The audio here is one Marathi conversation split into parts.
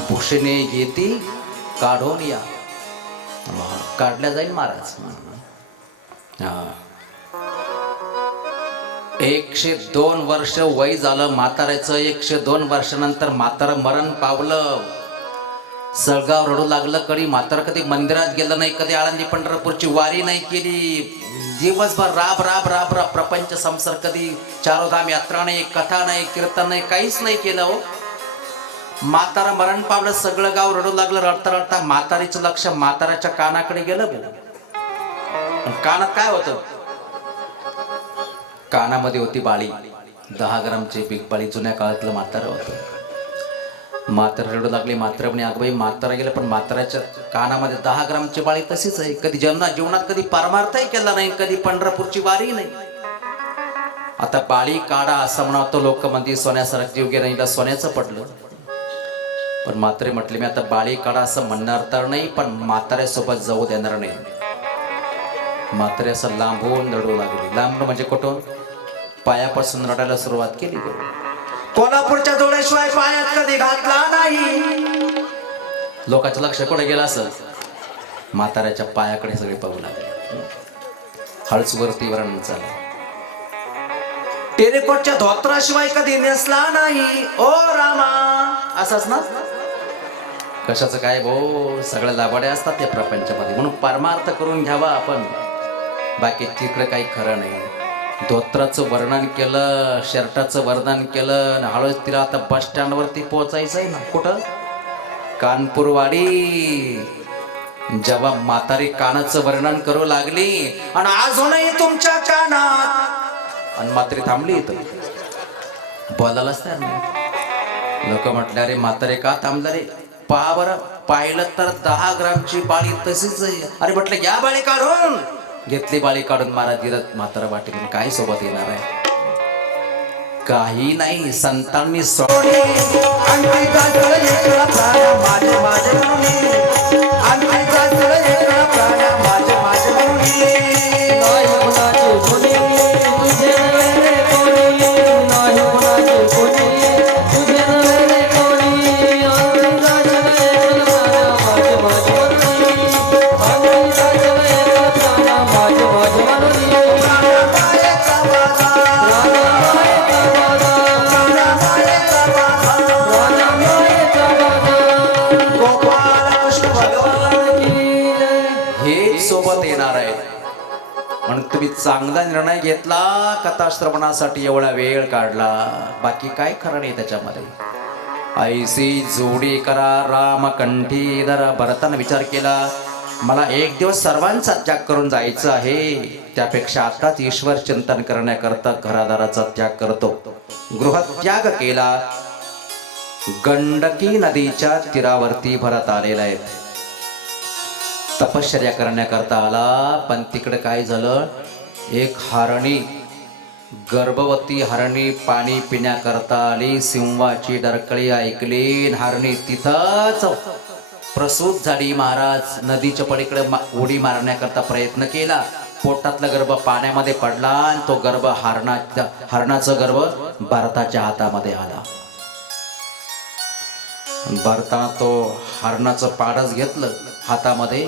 भूषणे येती काढून या. काढल्या जाईल महाराज. हा 102 वर्ष वय झालं म्हाताऱ्याचं. 102 वर्षानंतर म्हातारं मरण पावलं. सळगाव रडू लागलं. कधी म्हातारं कधी मंदिरात गेलं नाही, कधी आळंदी पंढरपूरची वारी नाही केली. दिवसभर राब राब राब राब प्रपंच संसार. कधी चारोधाम यात्रा नाही, कथा नाही, कीर्तन नाही, काहीच नाही केलं. हो म्हातारा मरण पावलं. सगळं गाव रडू लागलं. रडता रडता म्हातारीचं लक्ष म्हाताऱ्याच्या कानाकडे गेलं. कानात काय होतं? कानामध्ये होती बाळी. 10 ग्रामची बिग बाळी. जुन्या काळातलं म्हातारं होतं. म्हातारा रडू लागली. म्हातारा म्हणे अगं बाई म्हातारा गेलं, पण म्हाताऱ्याच्या कानामध्ये 10 ग्रामची बाळी तशीच आहे. कधी जीवनात कधी परमार्थही केला नाही, कधी पंढरपूरची वारी नाही. आता बाळी काढा असं म्हणतो लोक म्हणजे सोन्यासारखं जीव गेला, हिला सोन्याचं पडलं. पण म्हातारे म्हटले मी आता बाळी काढा असं म्हणणार तर नाही, पण म्हाताऱ्यासोबत जाऊ देणार नाही. म्हातारे असं लांबून रडू लागली. लांब म्हणजे कुठून? पायापासून रडायला सुरुवात केली. कोल्हापूरच्या जोड्याशिवाय पायात कधी घातला नाही. लोकांचं लक्ष कुठे गेलं असं? म्हाताऱ्याच्या पायाकडे सगळे पाहू लागले. हळूच वरती वर्णन चाललं. टेरेकोटच्या धोत्राशिवाय कधी नेसला नाही. ओ रामा असंच ना? कशाचं काय भाऊ? सगळ्या लाभाड्या असतात त्या प्रपंचामध्ये. म्हणून परमार्थ करून घ्यावा आपण. बाकी तिकडे काही खरं नाही. धोत्राचं वर्णन केलं, शर्टाचं वर्णन केलं, हळूच तिला आता बस स्टँडवरती पोहोचायचं आहे ना. कुठं? कानपूरवाडी. जेव्हा म्हातारी कानाचं वर्णन करू लागली आणि अजूनही तुमच्या कानात, आणि म्हातारी थांबली. इथं बोलायलाच तयार नाही. लोक म्हटले अरे म्हातारे का थांबलं रे? पहा बरं. पाहिलं तर 10 ग्रामची बाळी तशीच आहे. अरे म्हटलं या बाळी काढून. घेतली बाळी काढून. महाराज दिरत म्हातारा वाटेल काय सोबत येणार आहे? काही नाही. संतांनी सोबत येणार आहे. म्हणून तुम्ही चांगला निर्णय घेतला. कथा श्रवणासाठी एवढा वेळ काढला. बाकी काय खरं नाही त्याच्यामध्ये. ऐसी जोडी करा रामकंठी धरा. भरतानं विचार केला मला एक दिवस सर्वांचा त्याग करून जायचं आहे. त्यापेक्षा आताच ईश्वर चिंतन करण्याकरता घरादाराचा त्याग करतो. गृहत्याग केला. गंडकी नदीच्या तीरावरती भरत आलेला आहे. तपश्चर्या करण्याकरता आला. पण तिकडे काय झालं? एक हरणी, गर्भवती हरणी पाणी पिण्याकरता आली. सिंहाची डरकळी ऐकली. हरणी तिथंच प्रसूत झाली. महाराज नदीच्या पलीकडे उडी मारण्याकरता प्रयत्न केला. पोटातला गर्भ पाण्यामध्ये पडला आणि तो गर्भ हरणाचा गर्भ भरताच्या हातामध्ये आला. भरताना तो हरणाचं पाडच घेतलं हातामध्ये.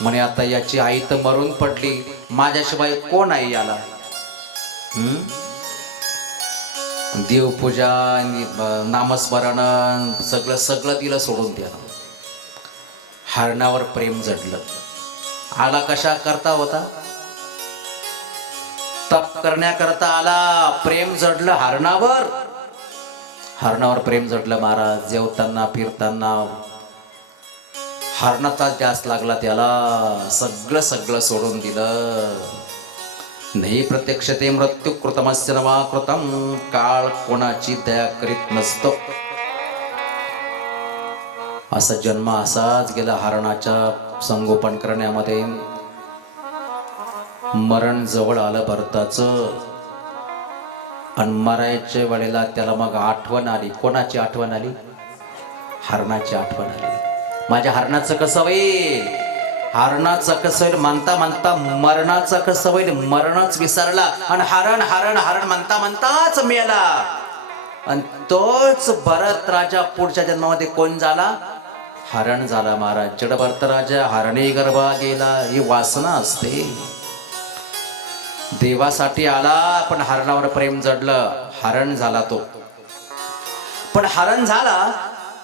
म्हणे आता याची आई तर मरून पडली, माझ्याशिवाय कोण आई याला? देवपूजा, नामस्मरण सगळं सगळं तिला सोडून द्या. हरणावर प्रेम जडलं. आला कशा करता होता? तप करण्याकरता आला. प्रेम जडलं हरणावर. हरणावर प्रेम जडलं महाराज. जेवताना फिरताना हरणाचा ध्यास लागला त्याला. सगळं सोडून दिलं. नाही प्रत्यक्ष ते मृत्यू कृतमस्य नवा कृतम. काळ कोणाची दया करीत नसतो. असा जन्म असाच गेला हरणाच्या संगोपन करण्यामध्ये. मरण जवळ आलं भरताचं. आणि मरायच्या वेळेला त्याला मग आठवण आली. कोणाची आठवण आली? हरणाची आठवण आली. माझ्या हरणाचं कसं होईल? हरणाचं कसं होईल म्हणता म्हणता मरणाचं कसं होईल? मरणच विसरला. आणि हरण हरण हरण म्हणता म्हणताच मेला. आणि तोच भरत राजा पुढच्या जन्मामध्ये कोण झाला? हरण झाला महाराज. जड भरत राजा हरणी गर्भा गेला. ही वासना असते. देवासाठी आला पण हरणावर प्रेम जडलं, हरण झाला तो. पण हरण झाला,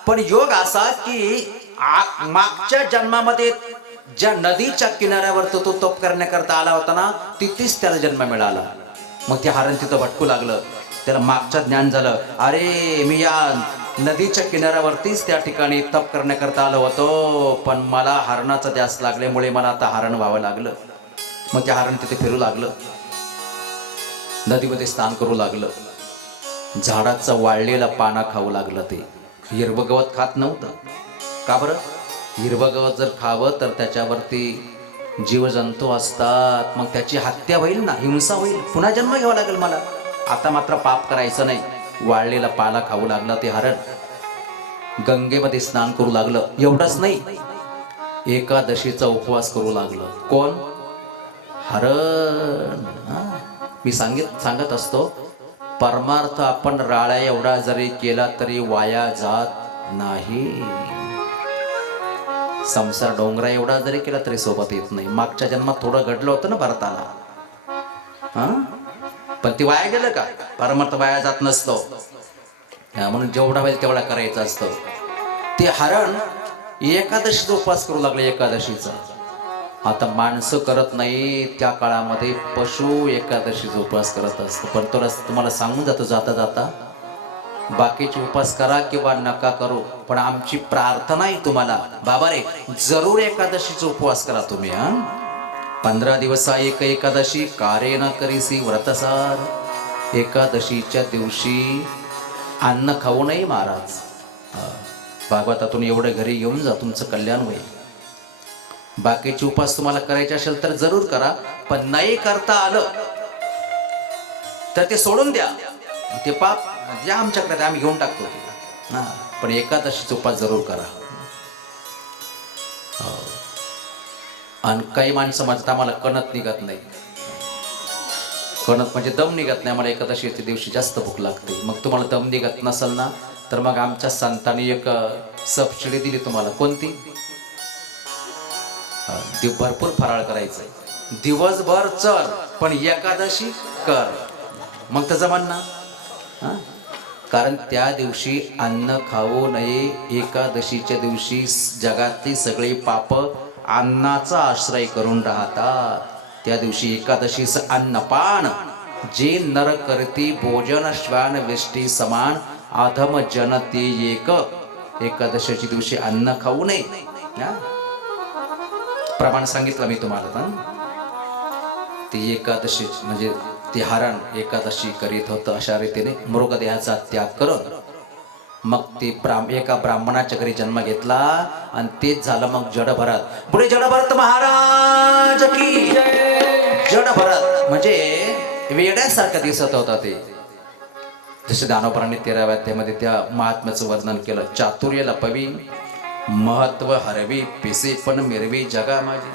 पण योग असा की मागच्या जन्मामध्ये ज्या नदीच्या किनाऱ्यावर तो तप करण्याकरता आला होता ना, तिथेच त्याला जन्म मिळाला. मग ते हरण तिथं भटकू लागलं. त्याला मागचं ज्ञान झालं, अरे मी या नदीच्या किनाऱ्यावरतीच त्या ठिकाणी तप करण्याकरता आलो होतो, पण मला हरणाचा ध्यास लागल्यामुळे मला आता हरण व्हावं लागलं. मग ते हरण तिथे फिरू लागलं, नदीमध्ये स्नान करू लागलं, झाडाचं वाळलेला पाना खाऊ लागलं. ते हिरवं गवत खात नव्हतं. का बरं? हिरवं गवत जर खावं तर त्याच्यावरती जीवजंतू असतात, मग त्याची हत्या होईल ना, हिंसा होईल, पुन्हा जन्म घ्यावा लागेल मला. आता मात्र पाप करायचं नाही. वाळलेला पाला खाऊ लागला ते हरण. गंगेमध्ये स्नान करू लागलं. एवढंच नाही, एकादशीचा उपवास करू लागलं. कोण? हरण. मी सांगत असतो, परमार्थ आपण राळ्या एवढा जरी केला तरी वाया जात नाही. संसार डोंगरा एवढा जरी केला तरी सोबत येत नाही. मागच्या जन्मात थोडं घडलं होतं ना भरताला, पण ती वाया गेलं का? परमार्थ वाया जात नसतो. म्हणून जेवढा होईल तेवढा करायचा असतो. ते हरण एकादशीचा उपवास करू लागले. एकादशीचा आता माणसं करत नाही, त्या काळामध्ये पशु एकादशीचा उपवास करत असतो. पण तो तुम्हाला सांगून जातो जाता जाता, बाकीचे उपवास करा किंवा नका करू, पण आमची प्रार्थना आहे तुम्हाला, बाबा रे जरूर एकादशीचा उपवास करा तुम्ही. 15 दिवसा एक एकादशी कार्य न करीसी व्रतसार. एकादशीच्या दिवशी अन्न खाऊ नये महाराज. भागवतातून एवढं घरी घेऊन जा, तुमचं कल्याण होईल. बाकीचे उपवास तुम्हाला करायचे असेल तर जरूर करा, पण नाही करता आलं तर ते सोडून द्या. ते पाप ज्या आमच्याकडे आम्ही घेऊन टाकतो ना, पण एकादशीचा उपवास जरूर करा. आणि काही माणसं म्हणतात आम्हाला कणत निघत नाही. कणत म्हणजे दम निघत नाही. मला एकादशीच्या दिवशी जास्त भूक लागते. मग तुम्हाला दम निघत नसेल ना, तर मग आमच्या संतांनी एक सबसिडी दिली तुम्हाला. कोणती? भरपूर फराळ करायचं, दिवसभर चल पण एकादशी कर. मग त्याचं म्हणणं, कारण त्या दिवशी अन्न खाऊ नये. एकादशीच्या दिवशी जगातली सगळी पाप अन्नाचा आश्रय करून राहतात. त्या दिवशी एकादशीचं अन्नपान जे नर करती भोजन श्वान वेष्टी समान अधम जनते एक. एकादशीच्या दिवशी अन्न खाऊ नये. प्रमाण सांगितलं मी तुम्हाला. ती एकादशी म्हणजे ते हरण एकादशी करीत होतं. अशा रीतीने मृगदेहाचा त्याग करत मग ते एका ब्राह्मणाच्या घरी जन्म घेतला आणि तेच झालं मग जडभरत. पुढे जडभरत महाराज की जडभरत म्हणजे वेड्यासारखं दिसत होता ते. जसे दानोपरांनी 13व्या अध्यायामध्ये त्या महात्म्याचं वर्णन केलं. चातुर्य लपवी महत्व हरवी पिसे पण मिरवी जगा माझी.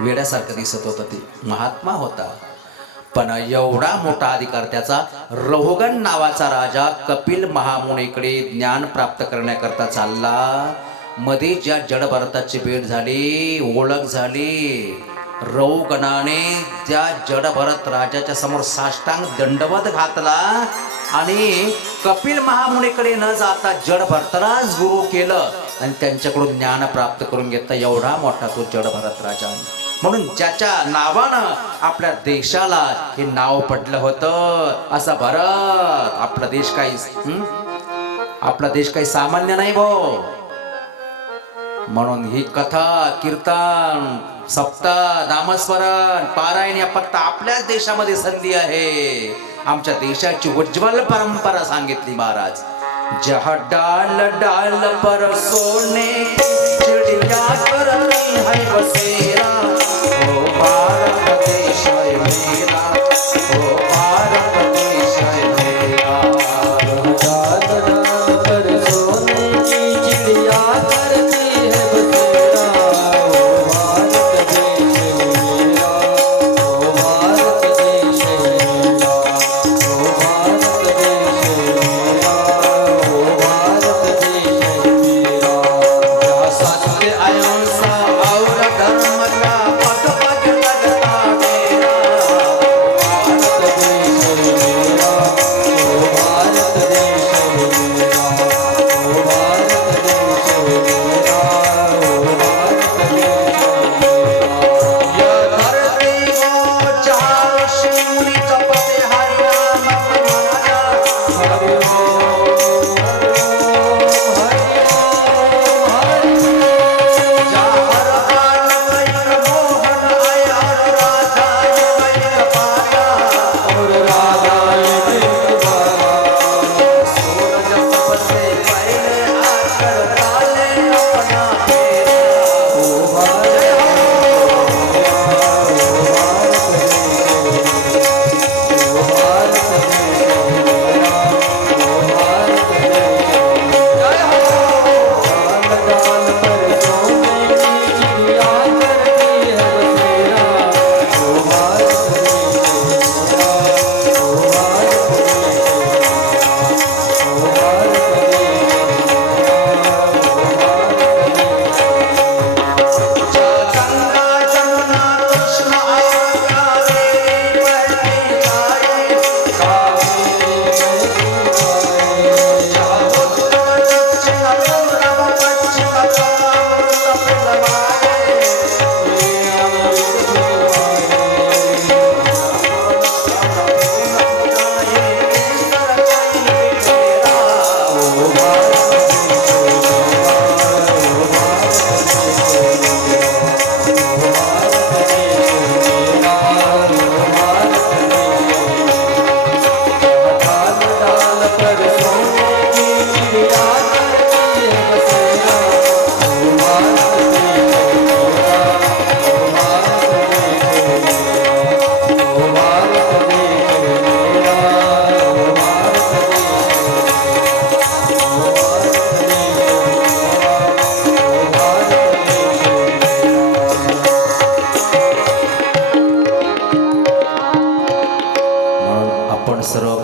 वेड्यासारखं दिसत होतं ते. महात्मा होता पण एवढा मोठा अधिकार त्याचा. रोहगण नावाचा राजा कपिल महामुनीकडे ज्ञान प्राप्त करण्याकरता चालला. मध्ये ज्या जडभरताची भेट झाली, ओळख झाली, रोहगणाने त्या जडभरत राजाच्या समोर साष्टांग दंडवत घातला आणि कपिल महामुनीकडे न जाता जडभरतालाच गुरु केलं आणि त्यांच्याकडून ज्ञान प्राप्त करून घेतलं. एवढा मोठा तो जडभरत राजा. म्हणून ज्याच्या नावानं आपल्या देशाला हे नाव पडलं होतं असा भरत. आपला देश काही सामान्य नाही भो. म्हणून ही कथा कीर्तन सप्ताह नामस्मरण पारायण या फक्त आपल्याच देशामध्ये संधी आहे. आमच्या देशाची उज्ज्वल परंपरा सांगितली महाराज. जहाँ डाल डाल पर सोने चिड़िया करती है बसेरा. ओ भारत देश है मेरा, ओ भारत देश है मेरा. डाल डाल पर सोने की चिड़िया करती है बसेरा. ओ भारत देश है मेरा, ओ भारत देश है मेरा, ओ भारत देश है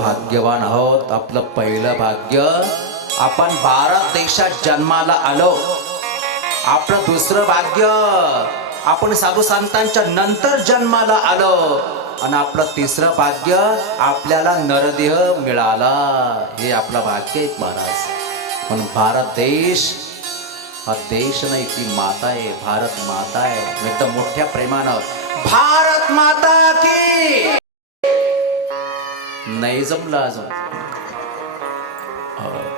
भाग्यवान आहोत. आपलं पहिलं भाग्य आपण भारत देशात जन्माला आलो. आपलं दुसरं भाग्य आपण साधू संतांच्या नंतर जन्माला आलो. आणि आपलं तिसरं भाग्य आपल्याला नरदेह मिळाला. हे आपलं भाग्य आहे महाराज. पण भारत देश हा देश नाही, ती माता आहे. भारत माता आहे. एकदम मोठ्या प्रेमानं भारत माता की. नाही जमलं अजून,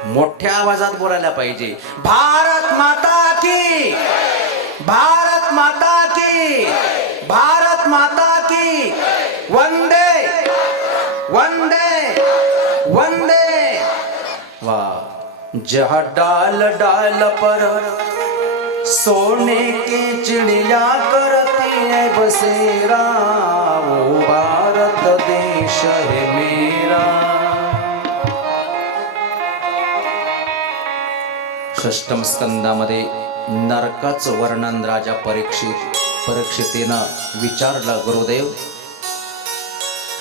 मोठ्या आवाजात बोलायला पाहिजे. भारत माता की, भारत माता की, भारत माता की. वंदे वंदे वंदे. वाह. जहाँ डाल डाल पर सोने की चिड़िया करती है बसेरा, वो भारत देश है मेरा. षष्टम स्कंदामध्ये नरकाचं वर्णन राजा परीक्षितीनं विचारलं. गुरुदेव,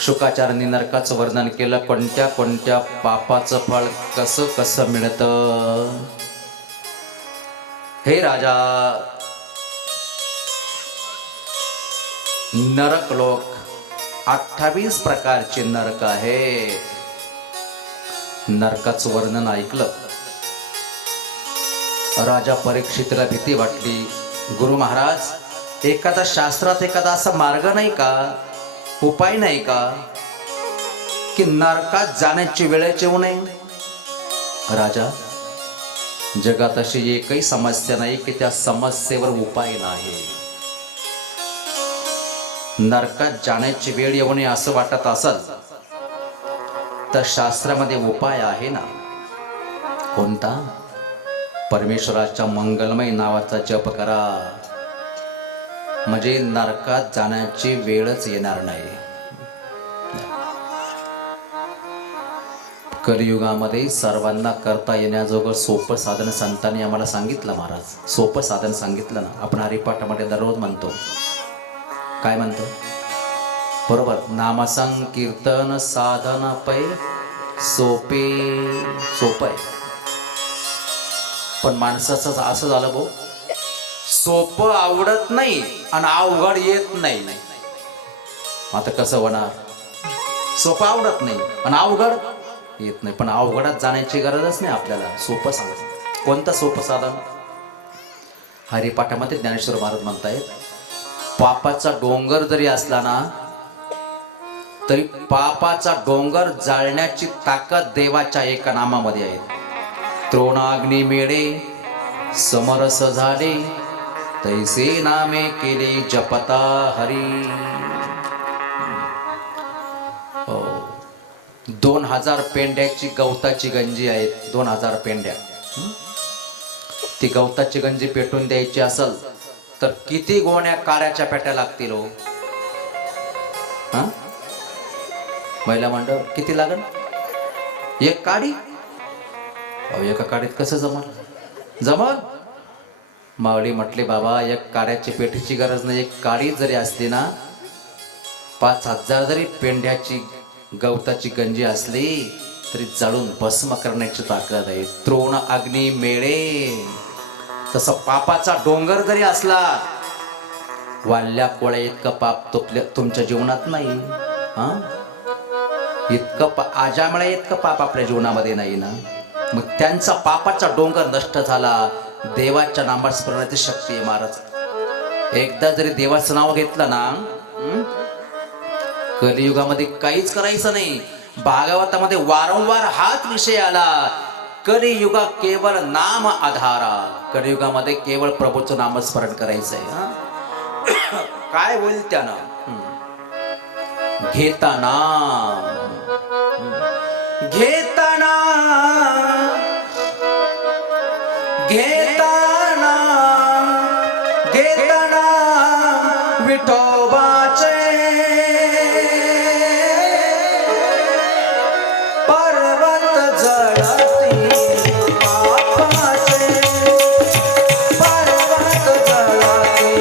शुकाचार्यांनी नरकाचं वर्णन केलं. कोणत्या कोणत्या पापाचं फळ कसं कसं मिळतं. हे राजा, नरक लोक 28 प्रकारचे नरक आहे. नरकाचं वर्णन ऐकलं. राजा परीक्षितला भीती वाटली. गुरु महाराज, एखादा शास्त्रात एखादा असा मार्ग नाही का, उपाय नाही का, की नरकात जाण्याची वेळच येऊ नये. राजा, जगात अशी एकही समस्या नाही की त्या समस्येवर उपाय नाही. नरकात जाण्याची वेळ येऊ नये असं वाटत असेल तर शास्त्रामध्ये उपाय आहे ना. कोणता? परमेश्वराच्या मंगलमय नावाचा जप करा, म्हणजे नरकात जाण्याची वेळच येणार नाही. कलियुगामध्ये सर्वांना करता येण्याजोगं सोपं साधन संतांनी आम्हाला सांगितलं. महाराज, सोपं साधन सांगितलं ना. आपण हरिपाठामध्ये दररोज म्हणतो. काय म्हणतो? बरोबर. नामसंकीर्तन साधन पै सोपे सोपं आहे. पण माणसाचं असं झालं भाऊ, सोपं आवडत नाही आणि अवघड येत नाही. आता कसं होणार? सोपं आवडत नाही आणि अवघड येत नाही. पण अवघडात जाण्याची गरजच नाही आपल्याला. सोपं सांग. कोणतं सोपं साधन? हरिपाठामध्ये ज्ञानेश्वर महाराज म्हणतायत, पापाचा डोंगर जरी असला ना तरी पापाचा डोंगर जाळण्याची ताकद देवाच्या एका नामामध्ये आहे. तृणाग्नी मेळे समरस झाले, तैसे नामे केले जपता हरी. 2000 पेंड्याची गवताची गंजी आहेत. 2000 पेंड्या. ती गवताची गंजी पेटून द्यायची असेल तर किती गोण्या काऱ्याच्या पेट्या लागतील हो? महिला मंडळ किती लागल? एक काडी. एका काडीत कसं जमल? माऊली म्हटले बाबा एक काड्याची पेटीची गरज नाही, एक काडी जरी असली ना 5,000 जरी पेंड्याची गवताची गंजी असली तरी जाळून भस्म करण्याची ताकद आहे. तृण अग्नी मेळे. तसं पापाचा डोंगर जरी असला वाल्या कोळ्या इतकं पाप तुमच्या जीवनात नाही. हा इतकं आजामळ्या इतकं पाप आपल्या जीवनामध्ये नाही ना. मग त्यांचा पापाचा डोंगर नष्ट झाला. देवाच्या नामस्मरणाची शक्ती आहे महाराज. एकदा जरी देवाचं नाव घेतलं ना कलियुगामध्ये काहीच करायचं नाही. भागवतामध्ये वारंवार हाच विषय आला. कलियुगा केवळ नाम आधारा. कलियुगामध्ये केवळ प्रभूचं नामस्मरण करायचंय. काय होईल त्यानं घेताना घेताना घेताना घेताना विठोबाचे पर्वत जळती पापाचे पर्वत जळती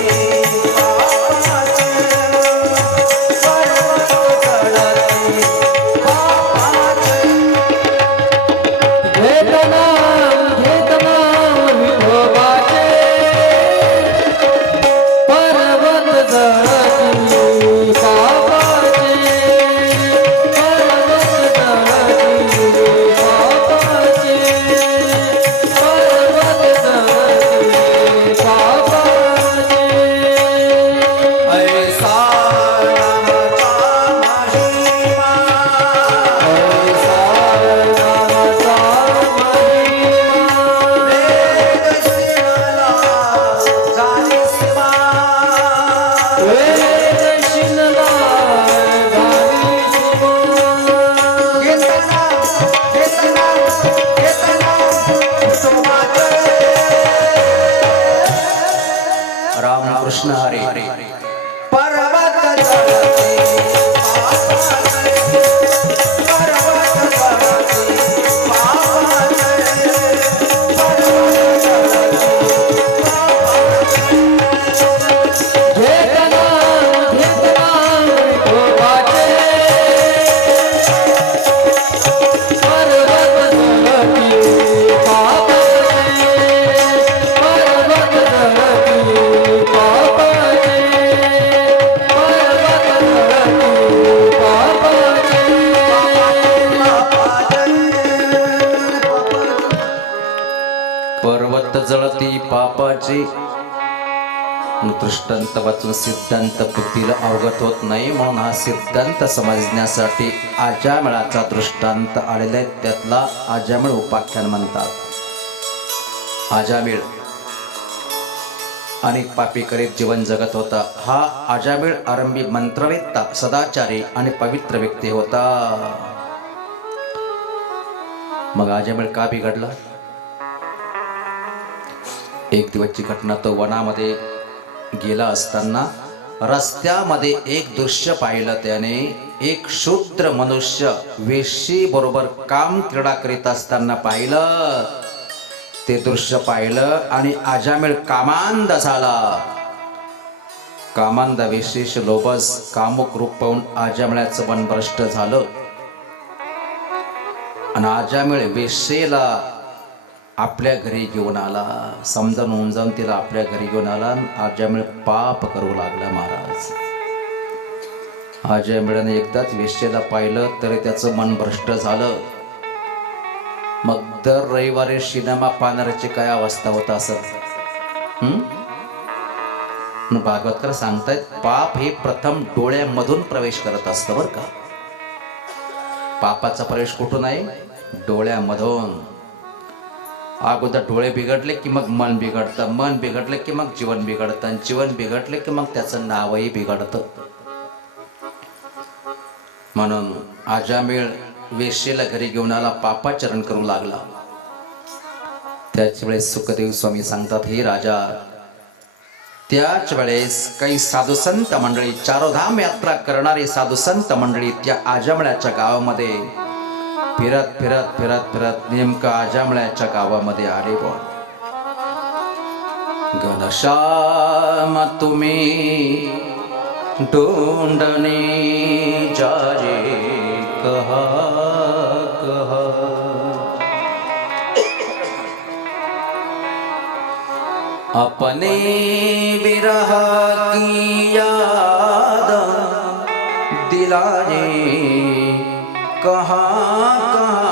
पापाचे पर्वत जळती पापाचे घेतना घेतना विठोबाचे पर्वत जळती पापाचे पर्वत जळती पापाचे पर्वत जळती पापाचे ऐसा नामचा महिमा ऐसा नामचा महिमा वेद शिणला जाणीसमा. वेद शिणला जाणीसमा. घेताना घेताना घेताना विठोबाचे. रामकृष्ण हरी. पर्वत जळती पापाचे पर्वत जळती पापाचे पर्वत जळती घेतना घेतना विठोबाचे पर्वत जळती पापाचे पर्वत जळती पापाचे पर्वत जळती पापाचे. पर्वत जळती पापाची. दृष्टांत वाचून सिद्धांत बुद्धीला अवगत होत नाही, म्हणून हा सिद्धांत समजण्यासाठी आजामेळाचा दृष्टांत आलेला आहे. त्यातला आजामेळ उपाख्यान म्हणतात. आजामेळ अनेक पापी करीत जीवन जगत होता. हा आजामेळ आरंभी मंत्रवेत्ता, सदाचारी आणि पवित्र व्यक्ती होता. मग आजामेळ का बिघडला? एक दिवसची घटना. तो वनामध्ये गेला असताना रस्त्यामध्ये एक दृश्य पाहिलं त्याने. एक शूद्र मनुष्य वेशी बरोबर काम क्रीडा करीत असताना पाहिलं. ते दृश्य पाहिलं आणि आजामेळ कामांध झाला. कामांध विशेष लोभस कामुक रूप पाहून आजामेळाचं मन भ्रष्ट झालं आणि आजामेळ वेशेला आपल्या घरी घेऊन आला. समजावून उमजावून तिला आपल्या घरी घेऊन आला. आजामेळ पाप करू लागला महाराज. आजामेळाने एकदाच वेश्येला पाहिलं तरी त्याचं मन भ्रष्ट झालं. मग दर रविवारी सिनेमा पाहणाऱ्याची काय अवस्था होत असं. भागवतकर सांगतायत पाप हे प्रथम डोळ्यामधून प्रवेश करत असतं बरं का. पापाचा प्रवेश कुठून आहे? डोळ्यामधून. अगोदर डोळे बिघडले की मग मन बिघडतं, मन बिघडले की मग जीवन बिघडतं, आणि जीवन बिघडले की मग त्याचं नावही बिघडतं. म्हणून आजामेळ वेश्येला घरी घेऊन आला, पापाचरण करू लागला. त्याच वेळेस सुखदेव स्वामी सांगतात, हे राजा, त्याच वेळेस काही साधुसंत मंडळी, चारोधाम यात्रा करणारे साधुसंत मंडळी त्या आजामळ्याच्या गावामध्ये फिरत फिरत फिरत फिरत नेमकं आजामळ्याच्या गावामध्ये आले. घनश्याम तुम्ही ढूंढने जाजे कहा कहा, अपने विरह की याद दिलाने कहाँ कहाँ,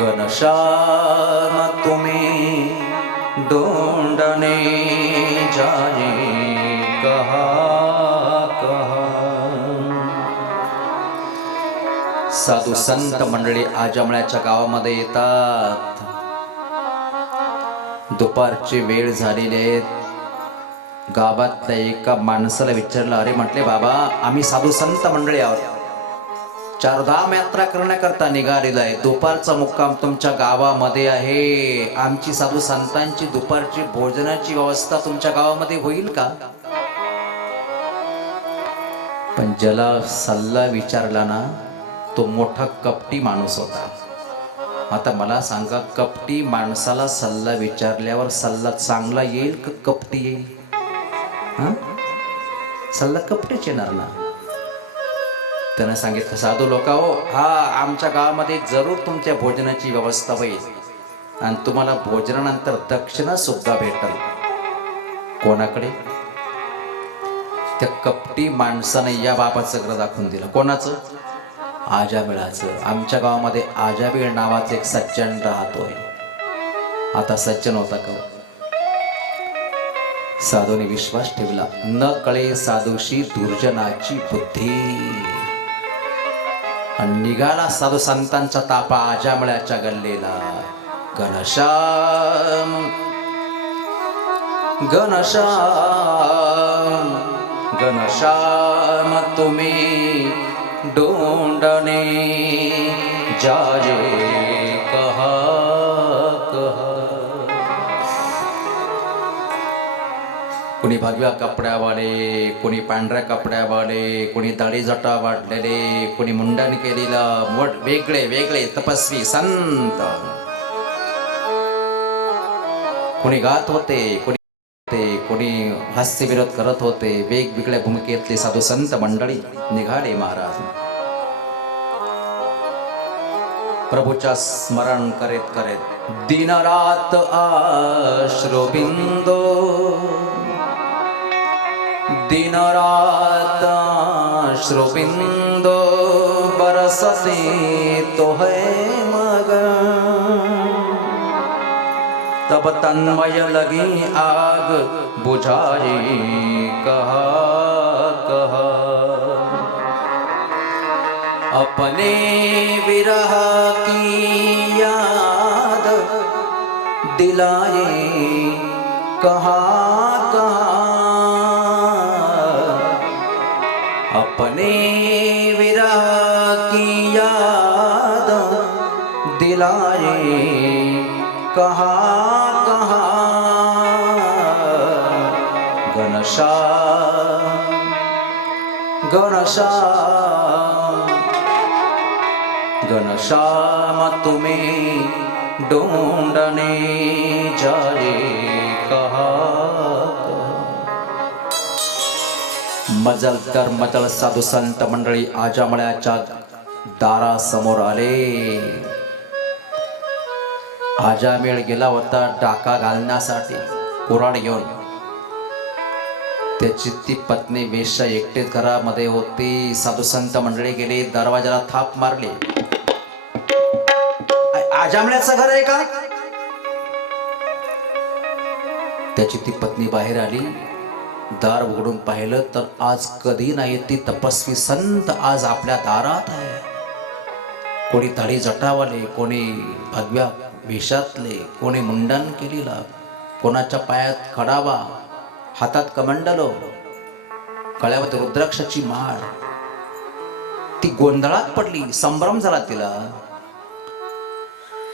घनश्याम तुम्हें ढूंढने जाने कहाँ कहाँ. साधू संत मंडळी आजमळ्याच्या गावामध्ये येतात. दुपारची वेळ झालेली आहे. गावातल्या एका माणसाला विचारलं, अरे म्हटले बाबा, आम्ही साधू संत मंडळी आहोत, चारधाम यात्रा करण्याकरता निघालेलो आहे. दुपारचा मुक्काम तुमच्या गावामध्ये आहे. आमची साधू संतांची दुपारची भोजनाची व्यवस्था तुमच्या गावामध्ये होईल का? पण ज्याला सल्ला विचारला ना, तो मोठा कपटी माणूस होता. आता मला सांगा, कपटी माणसाला सल्ला विचारल्यावर सल्ला चांगला येईल का कपटी येईल? हा, सल्ला कपटीच येणार ना. त्यानं सांगितलं, साधू लोका हो, हा आमच्या गावामध्ये जरूर तुमच्या भोजनाची व्यवस्था होईल आणि तुम्हाला भोजनानंतर दक्षिणा सुद्धा भेटेल. कोणाकडे? त्या कपटी माणसाने या बाबाचं घर दाखवून दिलं. कोणाचं? आजाबिळाचं. आमच्या गावामध्ये आजाबिळ नावाचं एक सज्जन राहतोय. आता सज्जन होता का? साधूने विश्वास ठेवला. न कळे साधूशी दुर्जनाची बुद्धी. आणि निघाला साधू संतांचा तापा आजामळ्याच्या गल्लेला. घनश्याम घनश्याम घनश्याम तुम्ही ढूंढने जाजे कहा कहा. कोणी भगव्या कपड्यावाले, कोणी पांढऱ्या कपड्यावाले, कोणी दाढी जटा वाढलेले, कोणी मुंडन केलेलं, मोठ वेगळे वेगळे तपस्वी संत. कोणी गात होते, कोणी हास्य विरोध करत होते. वेगवेगळ्या भूमिकेतले साधू संत मंडळी निघाले महाराज. प्रभूच्या स्मरण करीत करीत दिन रात अश्रुबिंदो, दिन रात अश्रुबिंदो बरसते तो है मगन. तब तन्मय लगी आग बुझाई कहा कहा, अपने विरह की याद दिलाए कहाँ कहाँ, अपने विरह की याद दिलाए कहाँ कहाँ. घनश्याम घनश्याम घनश्याम तुम्हें ढूंढने जाए कहा. मजल तर मजल साधू संत मंडळी आजामळ्याच्या दारासमोर आले. आजामेळ गेला होता डाका घालण्यासाठी कुऱ्हाड घेऊन. त्याची ती पत्नी वेश्या एकटेच घरामध्ये होती. साधू संत मंडळी गेले, दरवाजाला थाप मारली. आजामळ्याचं घर आहे का? त्याची ती पत्नी बाहेर आली. दार उघडून पाहिलं तर आज कधी नाही ती तपस्वी संत आज आपल्या दारात आहे. कोणी दाढी जटावाले, कोणी भगव्या वेशातले, कोणी मुंडन केलेला, कोणाच्या पायात खडावा, हातात कमंडलो, गळ्यावर रुद्राक्षाची माळ. ती गोंधळात पडली, संभ्रम झाला तिला.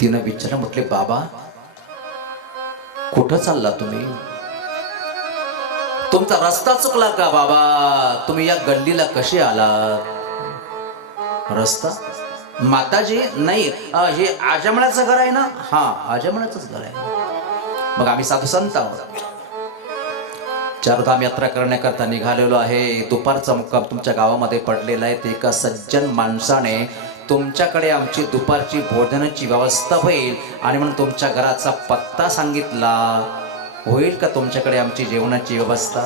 तिनं विचारलं, म्हटले बाबा कुठं चालला तुम्ही? तुमचा रस्ता चुकला का बाबा? तुम्ही या गल्लीला कसे आलात? रस्ता माताजी नाही, हे आजमळाचं घर आहे ना? हा, आजमळाचंच घर आहे. मग आम्ही साधू संत आहोत, चारधाम यात्रा करण्याकरता निघालेलो आहे. दुपारचा मुक्काम तुमच्या गावामध्ये पडलेला आहे. ते एका सज्जन माणसाने तुमच्याकडे आमची दुपारची भोजनाची व्यवस्था होईल आणि म्हणून तुमच्या घराचा पत्ता सांगितला. होईल का तुमच्याकडे आमची जेवणाची व्यवस्था?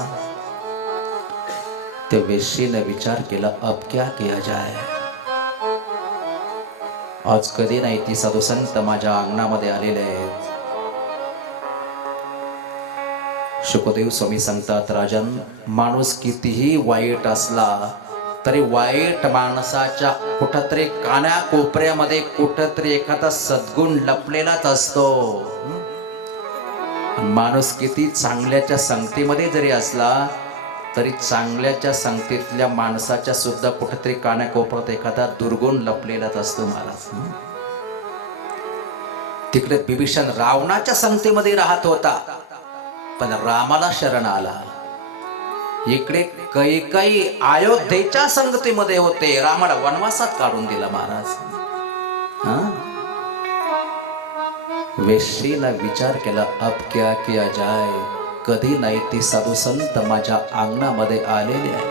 ते वेशीने विचार केला, अब क्या किया जाए. आज कधी नाही ती साधू संत माझ्या अंगणामध्ये आलेले आहेत. शुकदेव स्वामी सांगतात, राजन, माणूस कितीही वाईट असला तरी वाईट माणसाच्या कुठंतरी कान्या कोपऱ्यामध्ये कुठंतरी एखादा सद्गुण लपलेलाच असतो. माणूस किती चांगल्याच्या संगतीमध्ये जरी असला तरी चांगल्याच्या संगतीतल्या माणसाच्या सुद्धा कुठेतरी कान्या कोपऱ्यात एखादा दुर्गुण लपलेलाच असतो महाराज. तिकडे बिभीषण रावणाच्या संगतीमध्ये राहत होता पण रामाला शरण आला. इकडे कैकेयी अयोध्येच्या संगतीमध्ये होते, रामाला वनवासात काढून दिला महाराज. वेशीला विचार केला, अब क्या किया जाए. कधी नाही ती साधू संत माझ्या अंगणामध्ये आलेले आहे.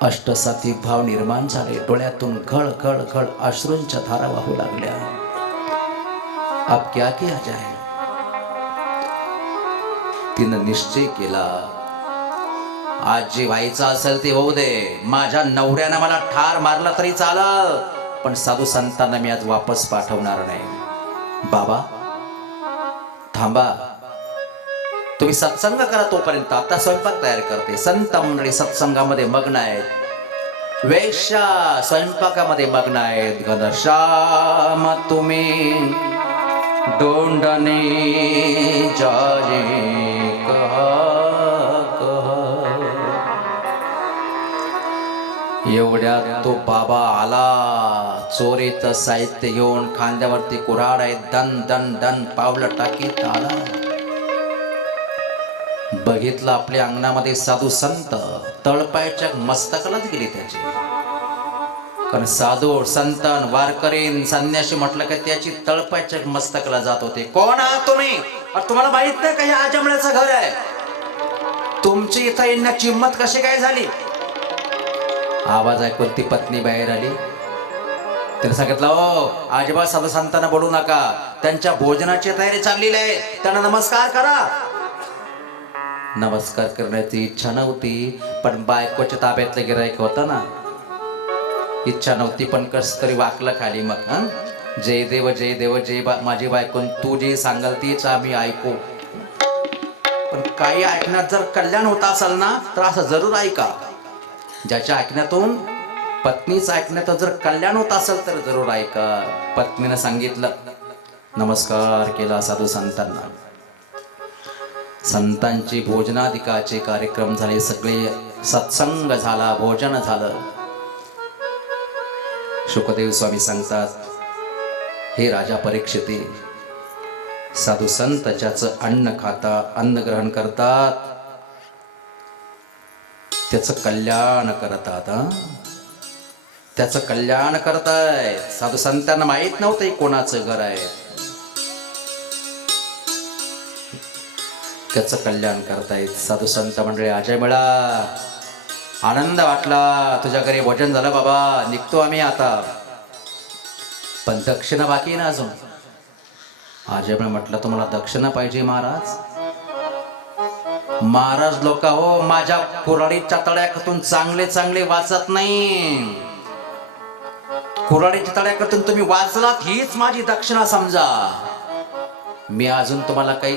अष्टसाती भाव निर्माण झाले, डोळ्यातून घळ घळ घळ अश्रूंच्या धारा वाहू लागल्या. अब क्या किया जाए. तिनं निश्चय केला, आज जे व्हायचं असेल ते होऊ दे. माझ्या नवऱ्यानं मला ठार मारला तरी चालल, पण साधू संतांना मी आज वापस पाठवणार नाही. बाबा थांबा, तुम्ही सत्संग करा तोपर्यंत. आता स्वयंपाक तयार करते. संत मंडळी सत्संगामध्ये मग्न आहेत, वेश्या स्वयंपाकामध्ये मग्न आहेत. घनश्याम तुम्ही दोंडने जाये कहा कहा. एवढ्यात तो बाबा आला, चोरीचं साहित्य घेऊन, खांद्यावरती कुऱ्हाड आहे, दन दन दन पावलं टाकीत आला. बघितलं आपल्या अंगणामध्ये साधू संत, तळपायाच्या मस्तकालाच गेली त्याची. कारण साधू संतन वारकरीन संन्याशी म्हटलं का त्याची तळपायाच्या मस्तकाला जात होते. कोण आहात तुम्ही? तुम्हाला माहित नाही का हे आजमळ्याचं घर आहे? तुमची इथं येण्याची हिंमत कशी काय झाली? आवाज ऐकून ती पत्नी बाहेर आली. त्याने सांगितलं, ओ आजोबा, साधू संतांना बोलू नका, त्यांच्या भोजनाची तयारी चाललेली आहे, त्यांना नमस्कार करा. नमस्कार करण्याची इच्छा नव्हती, पण बायकोच्या ताब्यातलं गिरायक होतं ना, इच्छा नव्हती, पण कस तरी वाकलं खाली. मग जय देव जय देव जय माझी बायको, तू जे सांगाल तीच आम्ही ऐकू. पण काही ऐकण्यात जर कल्याण होत असेल ना तर असं जरूर ऐका. ज्याच्या ऐकण्यातून पत्नीचं ऐकण्यात जर कल्याण होत असेल तर जरूर ऐका. पत्नीनं सांगितलं, नमस्कार केला साधू संतांना. संतांची भोजनाधिकाचे कार्यक्रम झाले, सगळे सत्संग झाला, भोजन झालं. शुकदेव स्वामी सांगतात, हे राजा परीक्षिते, साधू संत ज्याचं अन्न खाता, अन्न ग्रहण करतात, त्याचं कल्याण करतात. त्याचं कल्याण करताय. साधू संतांना माहित नव्हतं कोणाचं घर आहे, त्याचं कल्याण करतायत. साधू संत मंडळी, अजय मिळा, आनंद वाटला, तुझ्या घरी भोजन झालं बाबा, निघतो आम्ही आता, पण दक्षिणा बाकी ना अजून. अजय म्हटलं, तुम्हाला दक्षिणा पाहिजे महाराज? महाराज लोक हो, माझ्या कुऱ्हाडीच्या तळ्यातून चांगले चांगले वाचत नाही. कुऱ्हाडीच्या तळ्यातून तुम्ही वाचलात हीच माझी दक्षिणा समजा. मी अजून तुम्हाला काही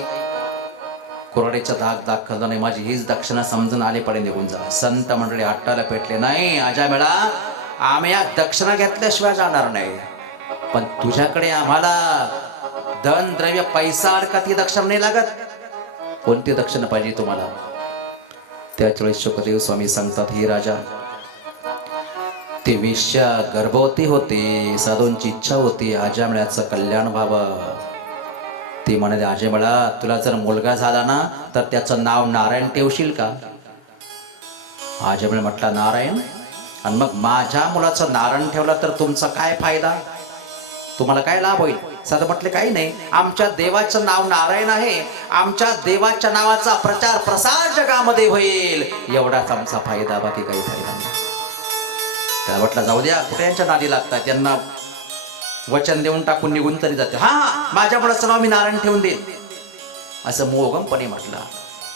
कुऱ्हाडीचा दाग दाखवला नाही, माझी हीच दक्षिणा समजून आले पडे निघून जा. संत मंडळी हट्टाला पेटले, नाही अजय मेळा, आम्ही या दक्षिणा घेतल्याशिवाय जाणार नाही, पण तुझ्याकडे आम्हाला धन द्रव्य पैसा अडका ती दक्षिणा नाही लागत. कोणती दक्षिणा पाहिजे तुम्हाला? त्यावेळेस शुकदेव स्वामी सांगतात, ही राजा, ती वेश्या गर्भवती होती, साधूंची इच्छा होती आजमळ्याचं कल्याण व्हावं. ती म्हणाली, आजमळा, तुला जर मुलगा झाला ना तर त्याचं नाव नारायण ठेवशील का? आजमळ म्हटला, नारायण? आणि मग माझ्या मुलाचं नारण ठेवलं तर तुमचा काय फायदा, तुम्हाला काय लाभ होईल? साधं म्हटले काही नाही, आमच्या देवाचं नाव नारायण आहे, आमच्या देवाच्या नावाचा प्रचार प्रसार जगामध्ये होईल, एवढाच आमचा फायदा, बाकी काही फायदा नाही. त्याला म्हटलं जाऊ द्या, कुठे यांच्या नादी लागतात, यांना वचन देऊन टाकून निघून तरी जाते. हा, माझ्या मुलाचं नाव मी नारायण ठेवून देईन असं मोहगमपणे म्हटलं.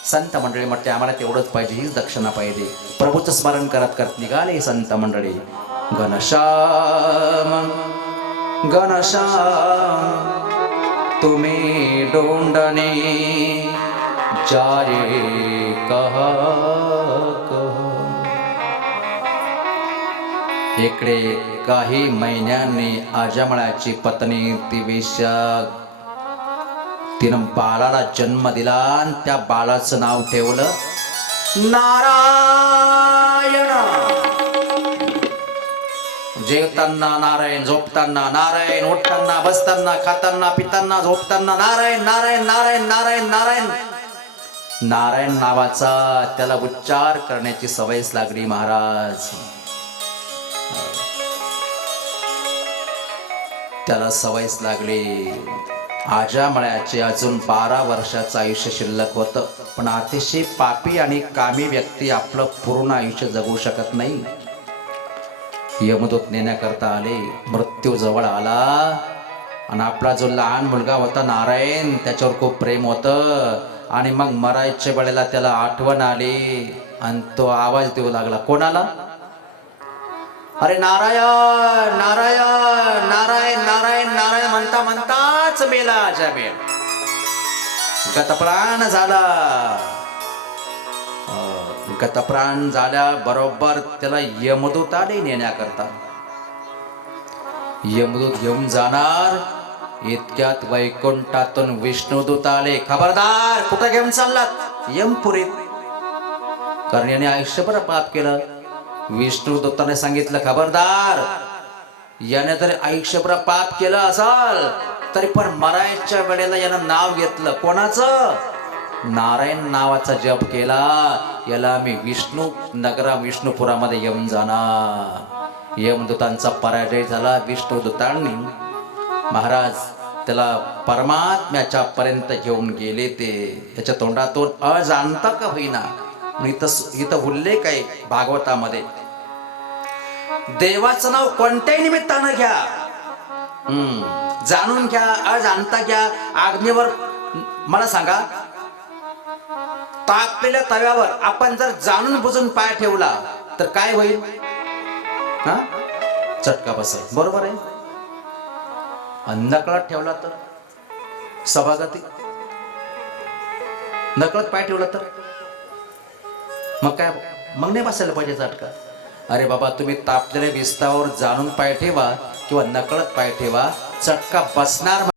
संत मंडळी म्हटले आम्हाला तेवढंच पाहिजे, हीच दक्षिणा पाहिजे. प्रभूचं स्मरण करत करत निघाले संत मंडळी. घनश्याम घनश्याम तुम्ही डोंडने जारे कहा कहा. इकडे काही महिन्यांनी आजमळ्याची पत्नी ती वेश्या, तिनं बाळाला जन्म दिला आणि त्या बाळाचं नाव ठेवलं नारायण. जेवताना नारायण, झोपताना नारायण, उठताना बसताना खाताना पिताना झोपताना नारायण नारायण नारायण नारायण नारायण. नारायण नावाचा त्याला उच्चार करण्याची सवयच लागली महाराज. त्याला सवयच लागली. आजामळ्याचे अजून 12 वर्षाचं आयुष्य शिल्लक होतं, पण अतिशय पापी आणि कामी व्यक्ती आपलं पूर्ण आयुष्य जगू शकत नाही. यमदूत नेण्याकरता आले, मृत्यू जवळ आला आणि आपला जो लहान मुलगा होता नारायण, त्याच्यावर खूप प्रेम होतं. आणि मग मरायच्या वेळेला त्याला आठवण आली आणि तो आवाज देऊ लागला. कोणाला? अरे नारायण नारायण नारायण नारायण नारायण म्हणता म्हणताच मेला जाबेल. गतप्राण झाला. गतप्राण झाल्या बरोबर त्याला यमदूत आले नेण्याकरता. यमदूत घेऊन जाणार, इतक्यात वैकुंठातून विष्णुदूत आले. खबरदार, कुठं घेऊन चाललात? यमपुरीत. कारण याने आयुष्यभर पाप केलं. विष्णुदत्ताने सांगितलं खबरदार, याने जर आयुष्यभर पाप केलं असाल तरी पण मरायच्या वेळेला यानं नाव घेतलं. कोणाचं? नारायण नावाचा जप केला, याला आम्ही विष्णू नगरा विष्णुपुरामध्ये येऊन जाणार. यमदूतांचा पराजय झाला. विष्णुदूतांनी महाराज त्याला परमात्म्याच्या पर्यंत घेऊन गेले. ते त्याच्या तोंडातून अजाणता का होईना, इथं उल्लेख आहे भागवतामध्ये, देवाचं नाव कोणत्याही निमित्तानं घ्या, जाणून घ्या, अजाणता घ्या. अग्नीवर मला सांगा, तापलेल्या तव्यावर आपण जर जाणून बुजून पाय ठेवला तर काय होईल? हा, चटका बसेल. बरोबर आहे. नकळत ठेवला तर सभागती, नकळत पाय ठेवला तर मग काय? मग नाही बसायला पाहिजे चटका. अरे बाबा, तुम्ही तापलेल्या विस्तावर जाणून पाय ठेवा किंवा नकळत पाय ठेवा, चटका बसणार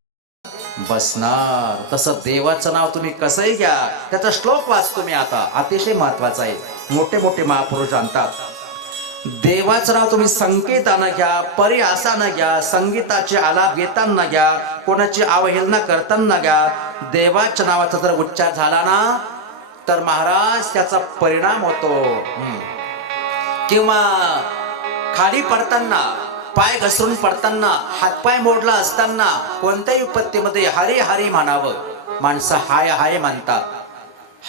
बसणार. तसं देवाचं नाव तुम्ही कसंही घ्या. त्याचा श्लोक वाचतो मी आता, अतिशय महत्वाचा आहे. मोठे मोठे महापुरुष जाणतात, देवाचं नाव तुम्ही संकेतानं घ्या, परिहासानं घ्या, संगीताचे आलाप घेताना घ्या, कोणाची अवहेलना करताना घ्या. देवाच्या नावाचा जर उच्चार झाला ना तर महाराज त्याचा परिणाम होतो. किंवा खाली पडताना, पाय घसरून पडताना, हातपाय मोडला असताना कोणत्याही विपत्तीमध्ये हरी हरी म्हणावं. माणसं हाय हाय म्हणतात,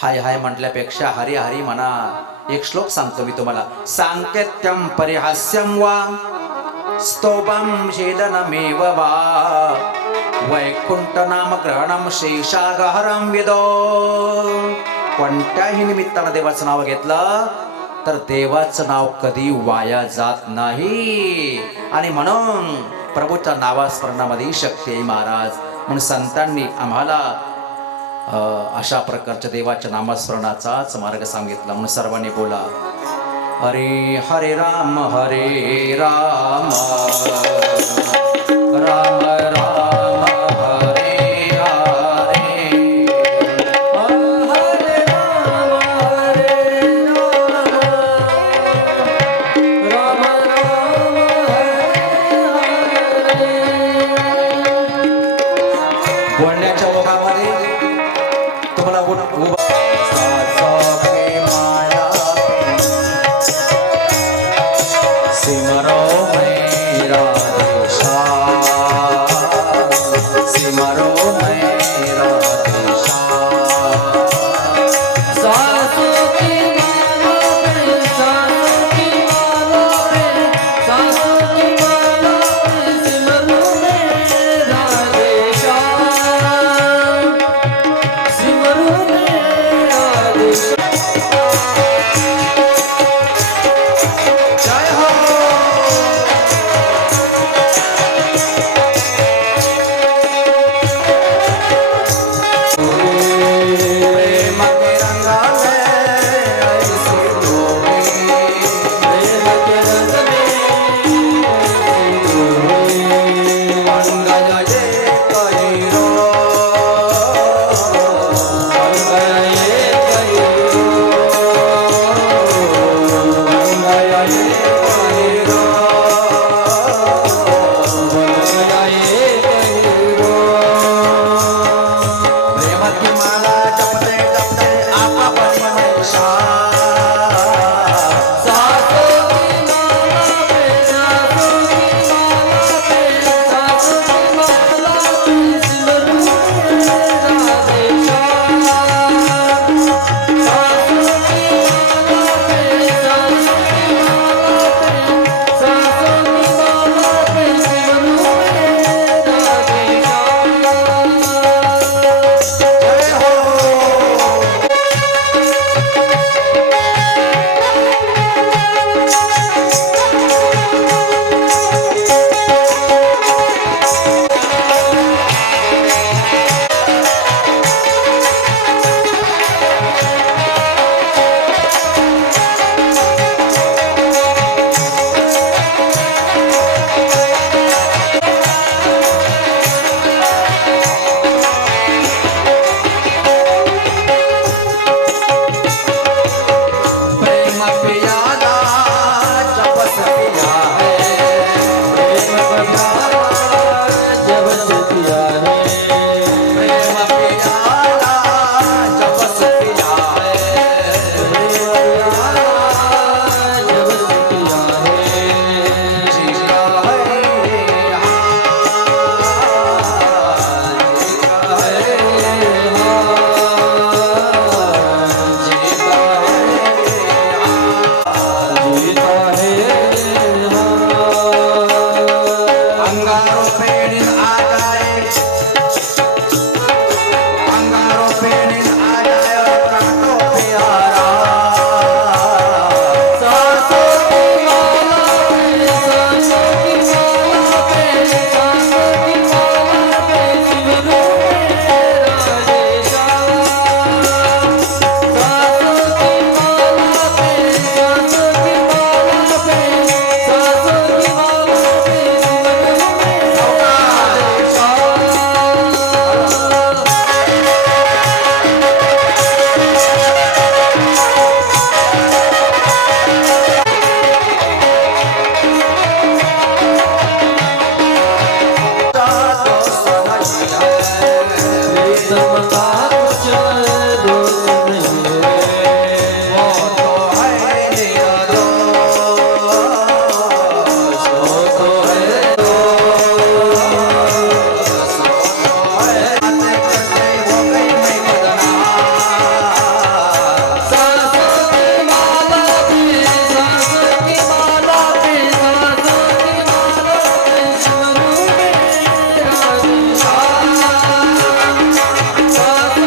हाय हाय म्हटल्यापेक्षा हरी हरी म्हणा. एक श्लोक सांगतो मी तुम्हाला. सांकेत्यम परिहास्यम वा स्तोभम शीलनमेव वा वैकुंठ नाम ग्रहणम शेषागहरम विदो. कोणत्याही निमित्तानं देवाचं नाव घेतलं तर देवाचं नाव कधी वाया जात नाही. आणि म्हणून प्रभूच्या नावास्मरणामध्ये शक्ती आहे महाराज. म्हणून संतांनी आम्हाला अशा प्रकारच्या देवाच्या नामस्मरणाचाच मार्ग सांगितला. म्हणून सर्वांनी बोला, हरे हरे राम हरे राम राम राम हरे हरे, हरे राम राम राम हरे. बोलण्याच्या ओघामध्ये तुम्हाला सासू की माला पे सासू की माला पे सासू की माला पे सिमरू मेरा श्याम सिमरू मेरा जय हो प्रेम के रंगा में ऐसे डोबे प्रेम के रंग में पंकज जे कहिरो प्रेम की माला जपते जपते आपा बनी हमेशा सासू की माला पे सासू की माला पे सासू की माला पे सिमरू मेरा श्याम सासू की माला पे सासू की माला पे सासू की माला पे सिमरू मेरा श्याम जय हो प्रेम पियाला जपस पिया है जब से पिया है प्रेम पियाला जपस पिया है जब से पिया है जीता है जीता है जीता अंगारों पे नींद आ जाए अंगारों पे नींद आ जाए और कांटों पे आराम सासू की माला पे सासू की माला पे सासू की माला पे सिमरू मेरा श्याम सासू की माला पे सासू की माला पे सासू की माला पे सिमरू मेरा श्याम तो समझ है समता कुछ दोष नहीं वो तो है निरालोष वो तो है बातें करते हो गई मैं बदनाम सासू की माला पे सासू की माला पे सासू की माला पे सिमरू मेरा श्याम सासू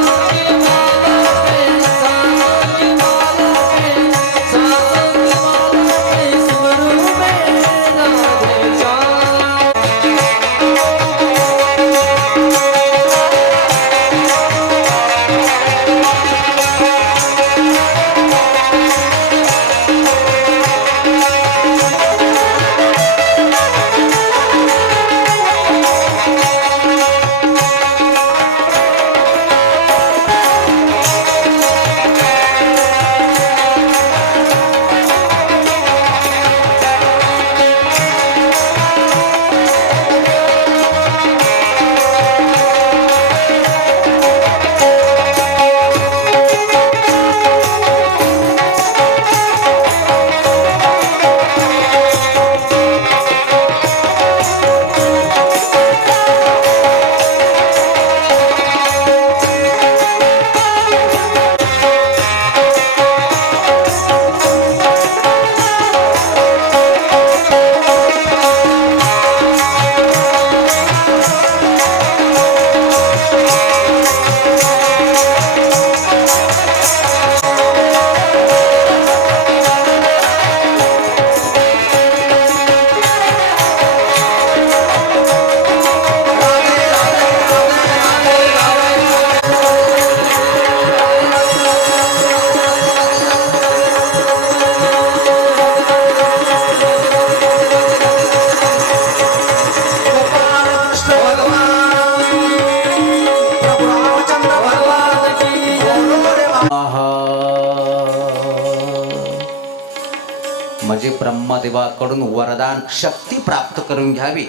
म्हणजे ब्रह्मदेवाकडून वरदान शक्ती प्राप्त करून घ्यावी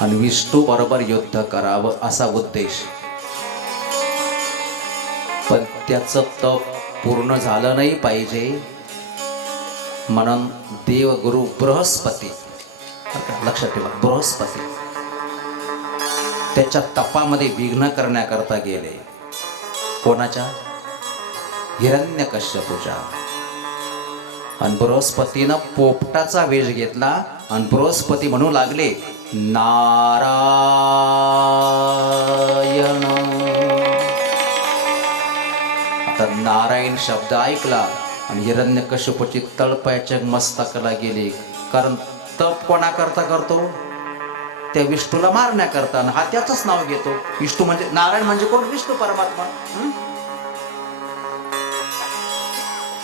आणि विष्णू बरोबर युद्ध करावं असा उद्देश. पण त्याचं तप पूर्ण झालं नाही पाहिजे म्हणून देवगुरु बृहस्पती, लक्षात ठेवा बृहस्पती, त्याच्या तपामध्ये विघ्न करण्याकरता गेले. कोणाच्या? हिरण्यकश्यपूच्या. आणि बृहस्पतीनं पोपटाचा वेश घेतला आणि बृहस्पती म्हणू लागले नारायण. आता नारायण शब्द ऐकला आणि हिरण्यकश्यपूची तळपायाच्या मस्तकाला गेली. कारण तप कोणाकरता करतो? त्या विष्णूला मारण्याकरता. हा त्याचंच नाव घेतो. विष्णू म्हणजे नारायण म्हणजे कोण? विष्णू परमात्मा.